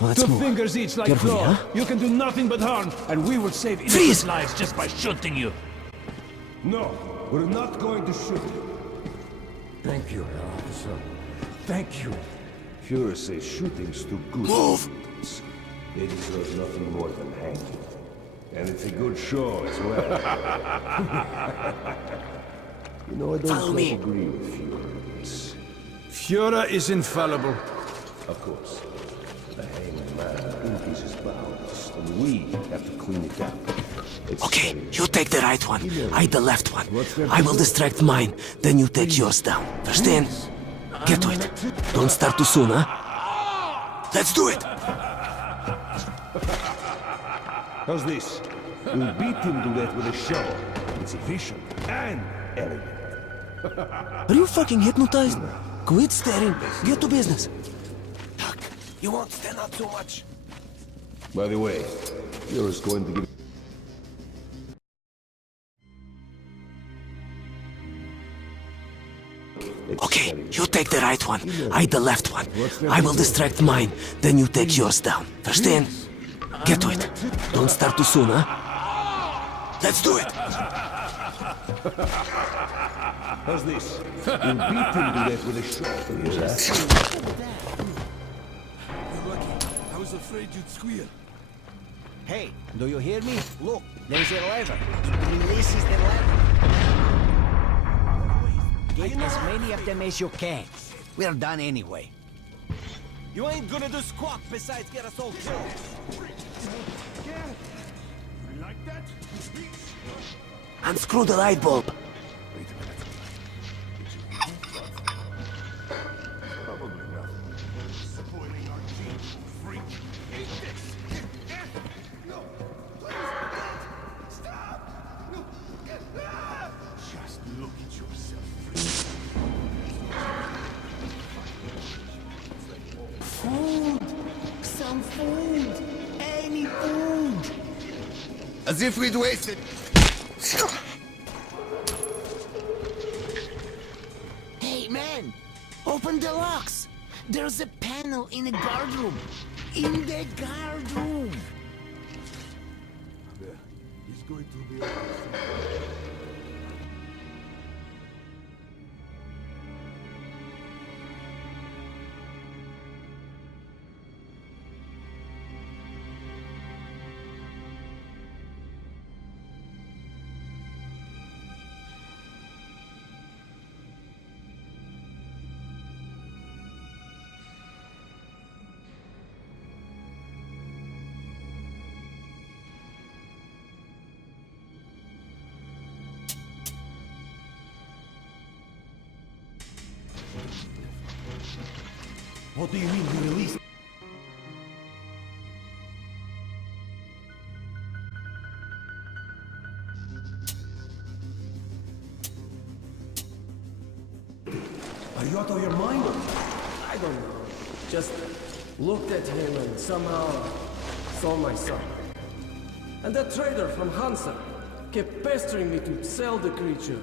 Now let's 2 move. fingers each like Carefully, claw. huh? You can do nothing but harm, and we will save Freeze! innocent lives just by shooting you. No, we're not going to shoot you. Thank you, officer. Thank you. Führer says shooting's too good. Move! They deserve nothing more than hanging. And it's a good show as well. You know, I don't Follow me. quite agree with Führer. Führer is infallible. Of course. The hanged man empties his bowels, and we have to clean it up. Okay, you take the right one, I the left one. I will distract mine, then you take yours down. Understand? Get to it. Don't start too soon, huh? Let's do it! How's this? We'll beat him to death with a shovel. It's efficient and elegant. Are you fucking hypnotized? Quit staring. Get to business. Duck, you won't stand up too much. By the way, Führer's going to give... Okay, you take the right one, I the left one. I will distract mine, then you take yours down. Understand? Get to it. Don't start too soon, huh? Let's do it! How's this? We'll beat him to death with a shovel. I was afraid you'd squeal. Hey, do you hear me? Look, there's a lever. It releases the lever. Get as many of them as you can. We're done anyway. You ain't gonna do squat besides get us all killed. Like that? Unscrew the light bulb. Food! Some food! Any food! As if we'd wasted. Hey, man! Open the locks! There's a panel in the guard room! In the guard room! He's going to be... What do you mean we released? you out of your mind? I don't know. Just looked at him and somehow saw my son. And that trader from Hansa kept pestering me to sell the creature.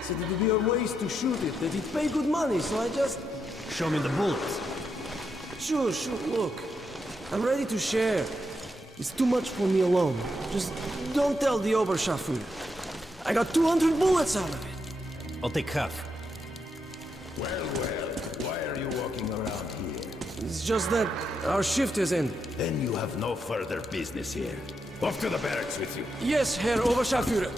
Said that there were ways to shoot it, that he'd pay good money, so I just... Show me the bullets. Sure, look. I'm ready to share. It's too much for me alone. Just don't tell the Oberscharführer. I got 200 bullets out of it. I'll take half. Well, why are you walking around here? It's just that our shift is ended. Then you have no further business here. Off to the barracks with you. Yes, Herr Oberscharführer.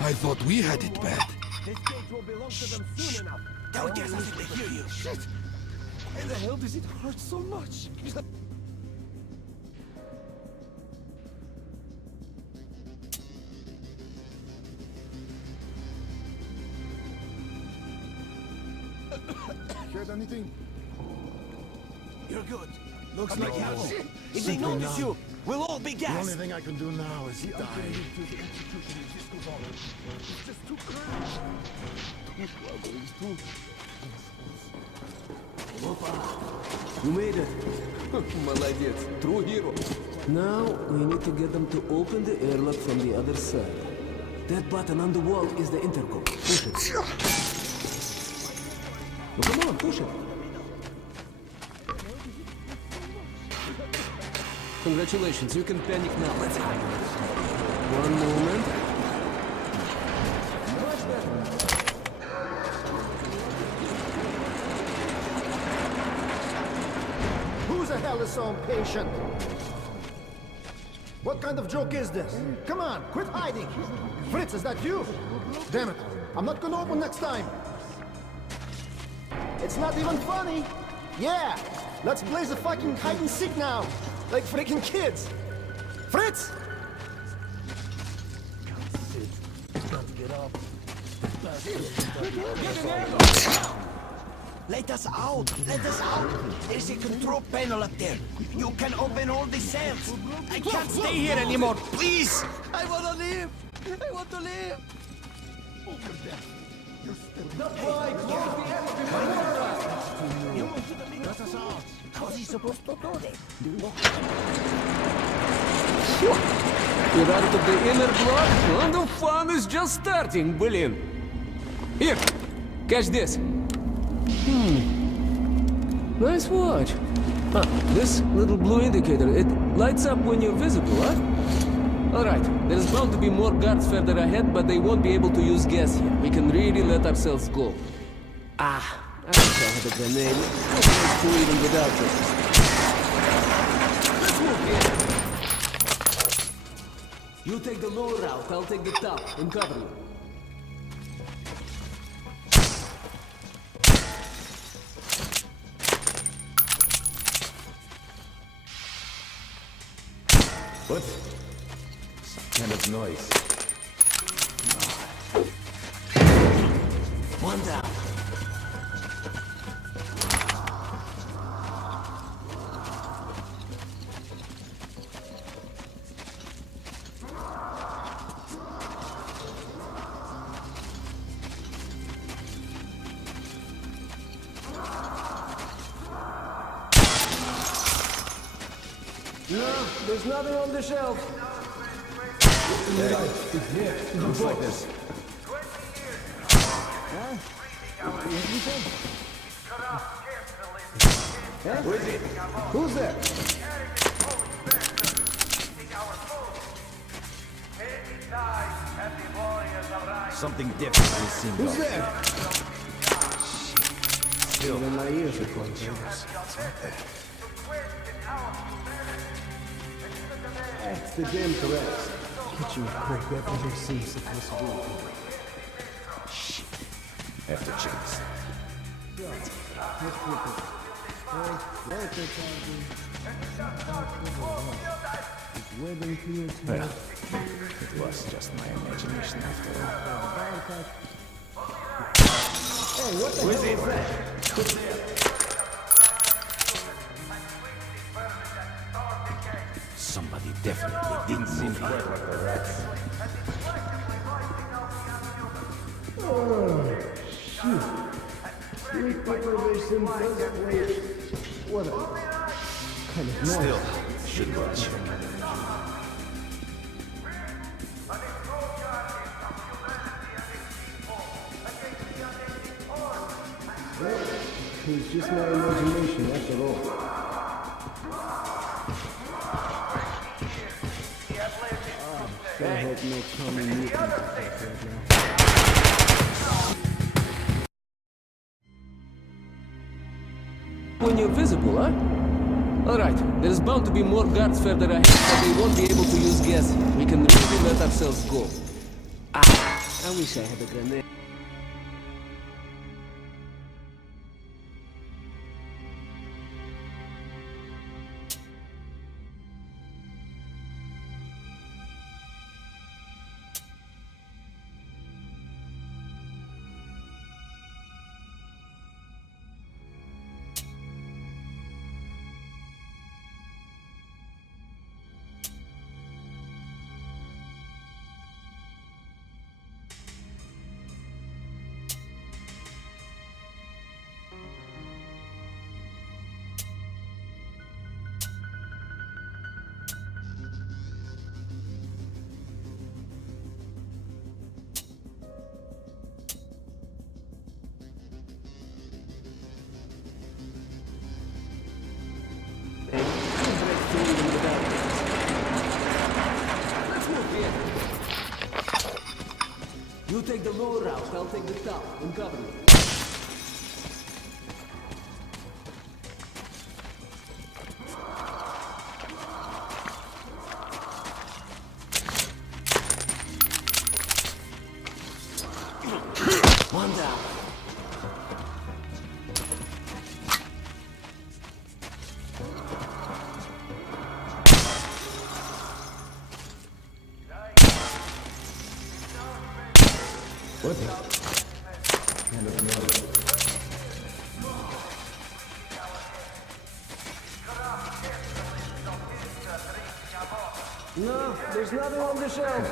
I thought we had it bad. This cage will belong to them soon enough. Don't guess as if they hear you. Shit! Why the hell does it hurt so much? Heard anything? You're good. Looks like Oh. shit. If they notice you, we'll all be The only gassed. thing I can do now is die. It's just too cramped. You made it. Молодец. True hero. Now, we need to get them to open the airlock from the other side. That button on the wall is the intercom. Push it. Well, come on, push it. Congratulations, you can panic now. Let's hide. One moment. Much better. child is so impatient. What kind of joke is this? Come on, quit hiding. Fritz, is that you? Damn it, I'm not gonna open next time. It's not even funny. Yeah, let's blaze a fucking hide and seek now. Like freaking kids. Fritz! Get up. Let us out! Let us out! There's a control panel up there. You can open all the cells. I can't stay here anymore. Please! I want to leave. I want to leave. Let us out. How's he supposed to do that? You're out of the inner block, and the fun is just starting, блин. Here, catch this. Nice watch. This little blue indicator, it lights up when you're visible, huh? Alright, there's bound to be more guards further ahead, but they won't be able to use gas here. We can really let ourselves go. I wish I had a grenade. No place to even without it. Let's move here. You take the lower route, I'll take the top and cover you. What? Some kind of noise. One down. No, there's nothing on the shelf. Looks like this. Who is it? Who's there? Something different seems Who's off. there? Still, In my ears are going dangerous. it's right there. That's the damn correct. Get you quick, that doesn't seem supposed to do. Shit. I have to check this. Well, it was just my imagination after all. Hey, what the hell is that? Who's there? Somebody definitely didn't seem here. Oh, shoot. Sleep deprivation doesn't wait. What a kind of noise. Still, should go check. Well, it's just my imagination, after all. I hope no Tommy Newton right now. When you're visible, huh? Alright, there's bound to be more guards further ahead, but they won't be able to use gas here. We can really let ourselves go. I wish I had a grenade. You take the lower route, I'll take the top and cover you. One down. What the? No, there's nothing on the shelf.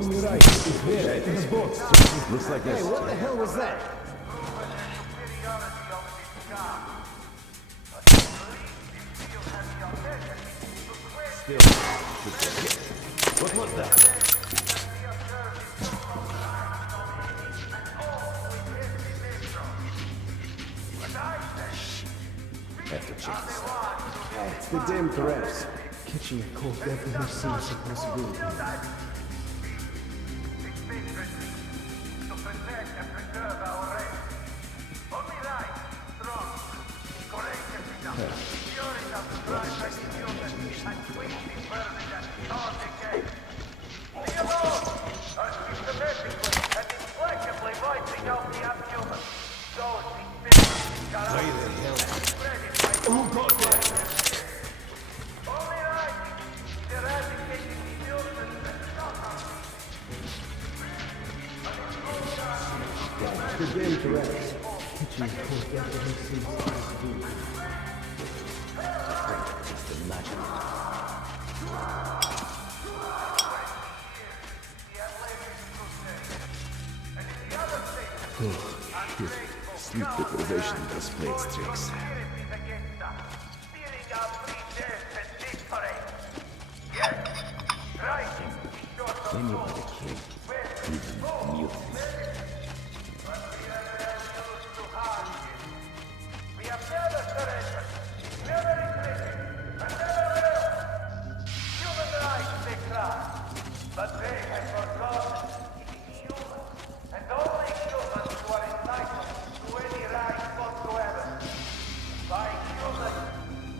You're right. It's there. It's box. Looks like Hey, what the hell was that? What was that? Have to check this out. It's the damn giraffes. Catching a cold definitely seems a possibility. The damn giraffes. Catching a cold definitely seems a possibility. Just imagine Sleep deprivation does play its tricks. Anybody can, even mutants. But they have forgotten humans, and only humans who are entitled to any right whatsoever. By humans,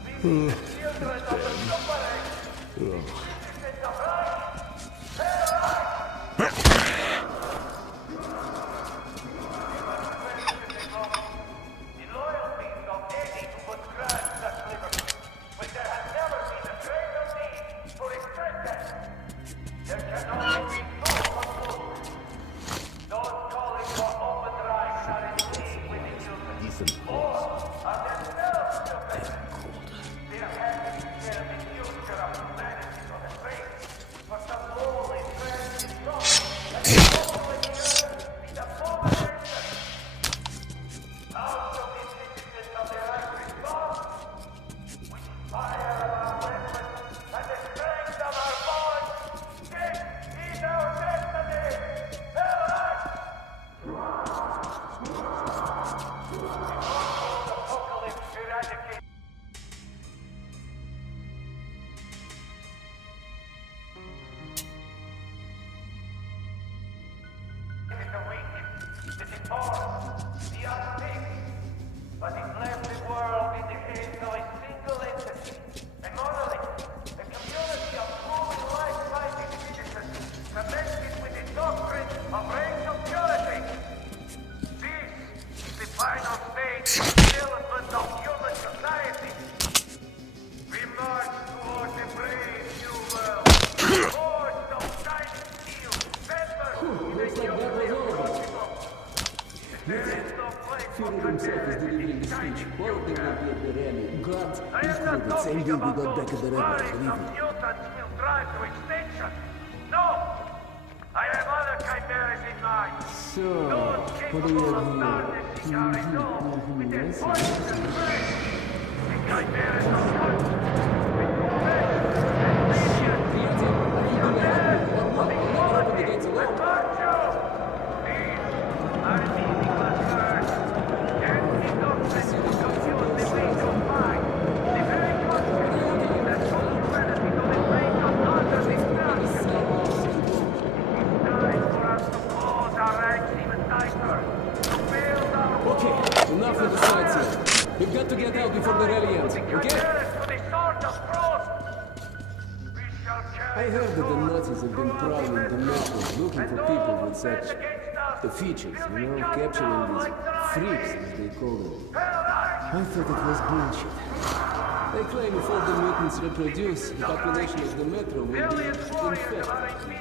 we mean the children of the suffering. Is it right? Their right! The loyalties of any who would grant such liberty, when there has never been a greater need for express them. There can only be two conclusions. Those calling for open rights are in league with the children. Decent Or are themselves children. They are happy to share the future of humanity on the train for some lowly transient thought that the whole of the earth is a abomination. Out of the existence of the right response, with the fire of our weapons and the strength of our bonds, this is our destiny! Alright! The apocalypse eradicates. The weak, the deformed, the unfit, but it left the world in the hands of a single entity, a monolith, a community of truly life-fighting citizens, connected with the doctrine of racial purity. This is the final stage of development of human society. We march toward the brave new world, forged of shining steel, members in a newly approachable. There is no place for Führer himself is delivering the speech. All of them will be at the rally. God included. Same day we got back at the rebels, believe me. Mutants will drive to extinction. No! I have other chimeras in mind. So, what do we have here? With their poisonous breath. The chimeras of conscience. Enough of the sights here. We've got to get out before the rally ends, okay? I heard that the Nazis have been prowling the metro looking for people with such The features, you know, capturing these freaks, as they call them. I thought it was bullshit. They claim if all the mutants reproduce, the population of the metro will be infected,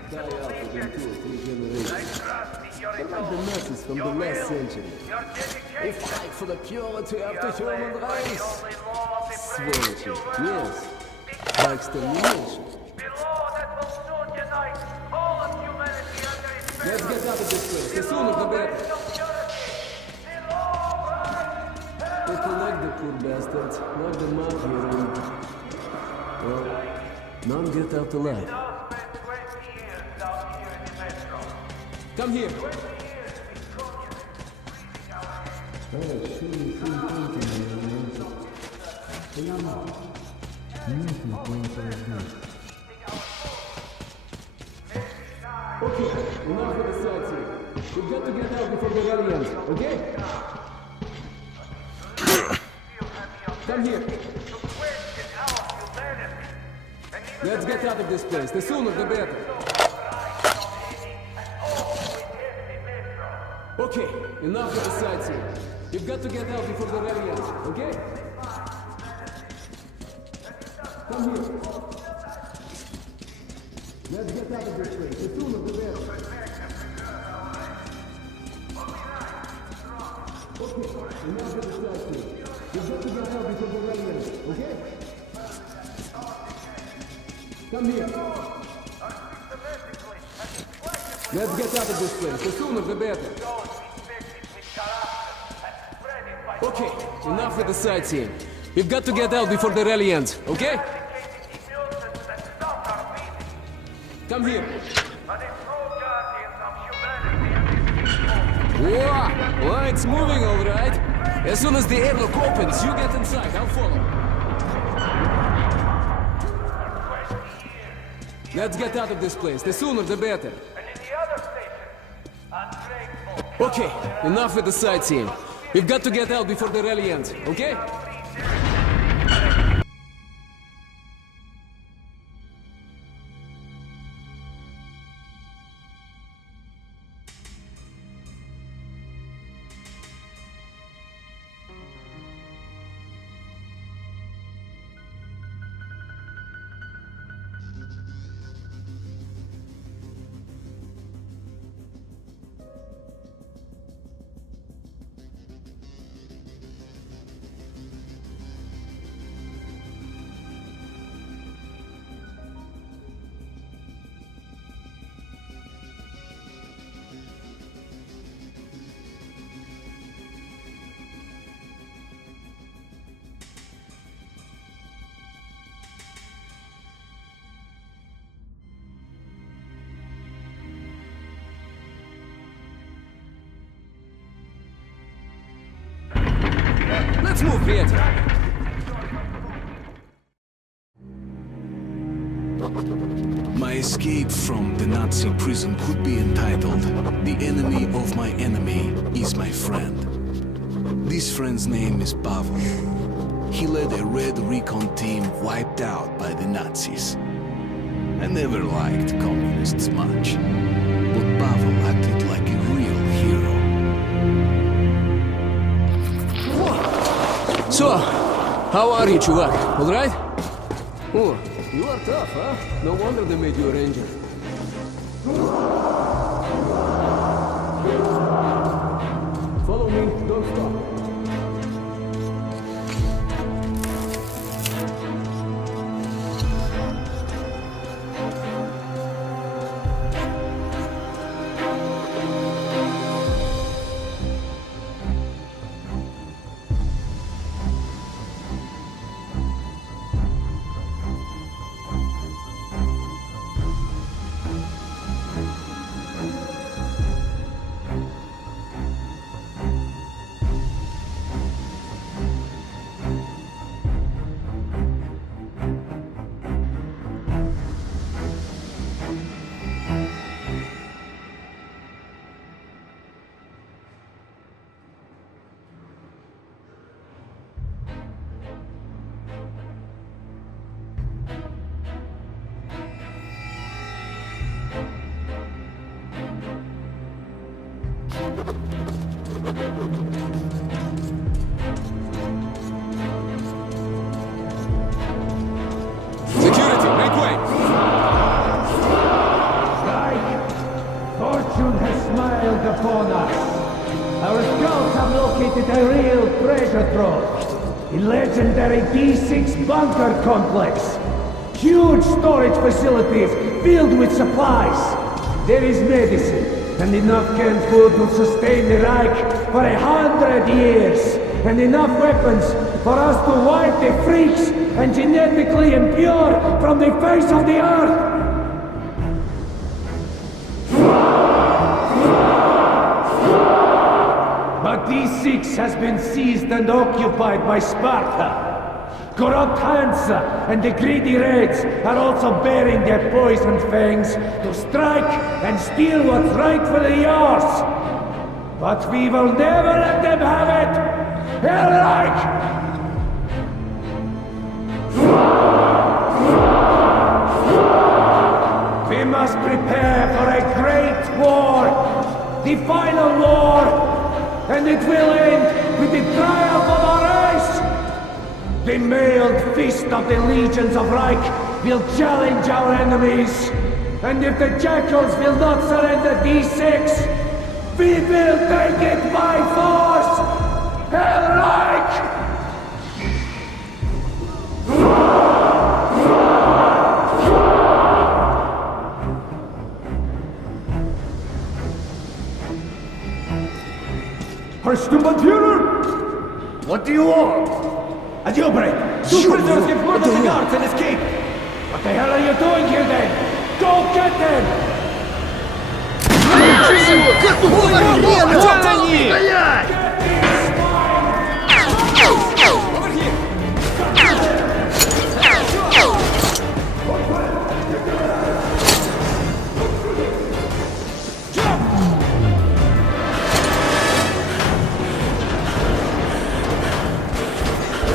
die out within 2 or 3 generations. They're like the Nazis from the last century. They fight for the purity of the human race. Сволочи, yes. By extermination. Let's get out of this place. The sooner the better. They collect the poor bastards, lock them up here and... well, none get out alive. Come here. Okay, enough of the sightseeing. We've got to get out before the rally ends, okay? Come here. Let's get out of this place. The sooner the better. Okay, enough of the sightseeing. You've got to get out before the rally ends, okay? Come here. Let's get out of this place. The sooner the better. Okay, enough of the sightseeing. You've got to get out before the rally ends, okay? Come here. Let's get out of this place. The sooner the better. Okay, enough with the sightseeing. We've got to get out before the rally ends, okay? Come here. Whoa! Well, it's moving all right. As soon as the airlock opens, you get inside. I'll follow. Let's get out of this place. The sooner the better. Okay, enough with the sightseeing. We've got to get out before the rally ends, okay? Let's move, приятель. My escape from the Nazi prison could be entitled "The Enemy of My Enemy is My Friend." This friend's name is Pavel. He led a red recon team wiped out by the Nazis. I never liked communists much, but Pavel acted like a real hero. So, how are you, чувак? All right? Oh, you are tough, huh? No wonder they made you a ranger. Follow me, don't stop. upon us. Our scouts have located a real treasure trove. The legendary D6 bunker complex. Huge storage facilities filled with supplies. There is medicine and enough canned food to sustain the Reich for 100 years. And enough weapons for us to wipe the freaks and genetically impure from the face of the earth. But D6 has been seized and occupied by Sparta. Corrupt Hansa and the greedy Reds are also bearing their poisoned fangs to strike and steal what's rightfully yours. But we will never let them have it! We must prepare for a great war! The final war! And it will end with the triumph of our race! The mailed fist of the legions of Reich will challenge our enemies! And if the jackals will not surrender D6, we will take it by force! Hellreich! Herr Sturmbannführer! What do you want? A jailbreak! Two prisoners get word of the guards and escape! What the hell are you doing here then? Go get them!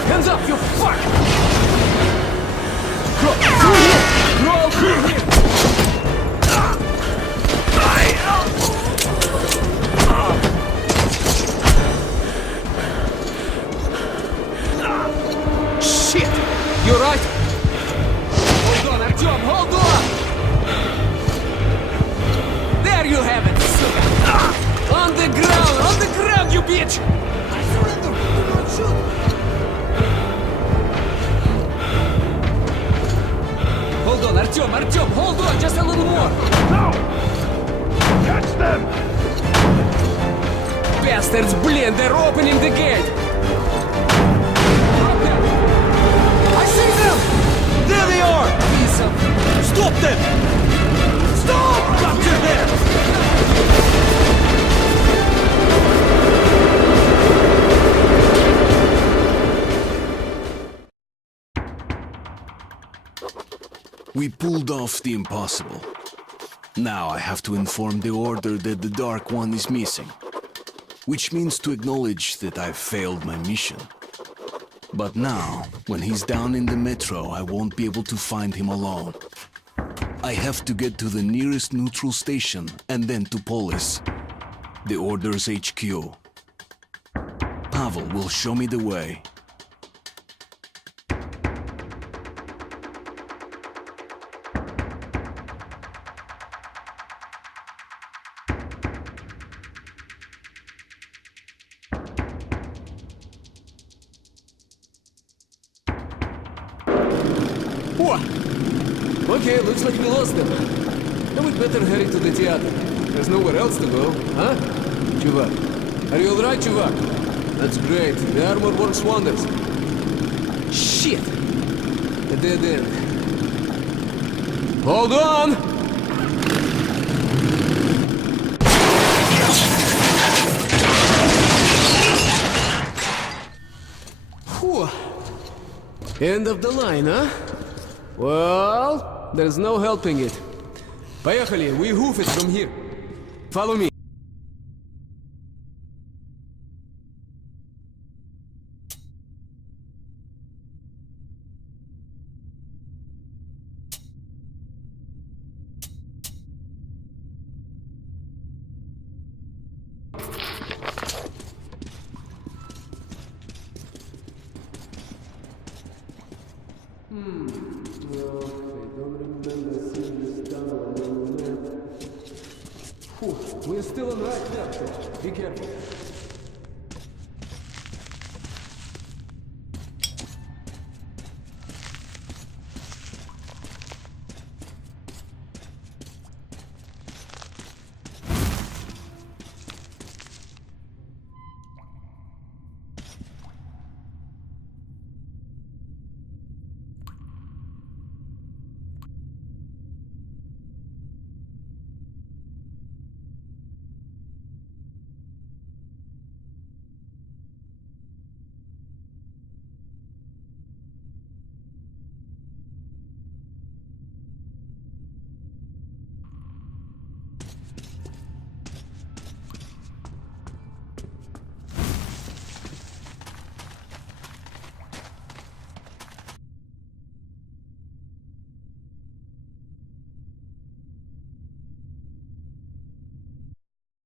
Hands up, you fuck! Crawl through here! Shit! You right? Hold on, Artyom, hold on! There you have it, suka! On the ground, you bitch! I surrender! Do not shoot! Hold on, Artyom, hold on, just a little more! No! Catch them! Bastards, blin, they're opening the gate! I see them! There they are! Piece of... Stop them! Stop! Capture them! We pulled off the impossible. Now I have to inform the Order that the Dark One is missing. Which means to acknowledge that I've failed my mission. But now, when he's down in the metro, I won't be able to find him alone. I have to get to the nearest neutral station and then to Polis, the Order's HQ. Pavel will show me the way. Okay, looks like we lost them. Then we'd better hurry to the theater. There's nowhere else to go, huh? Chuvak. Are you alright, Chuvak? That's great. The armor works wonders. Shit! A dead end. Hold on! Whew. End of the line, huh? Well, there's no helping it. Поехали, we hoof it from here. Follow me. We're still on right track, though. Be careful.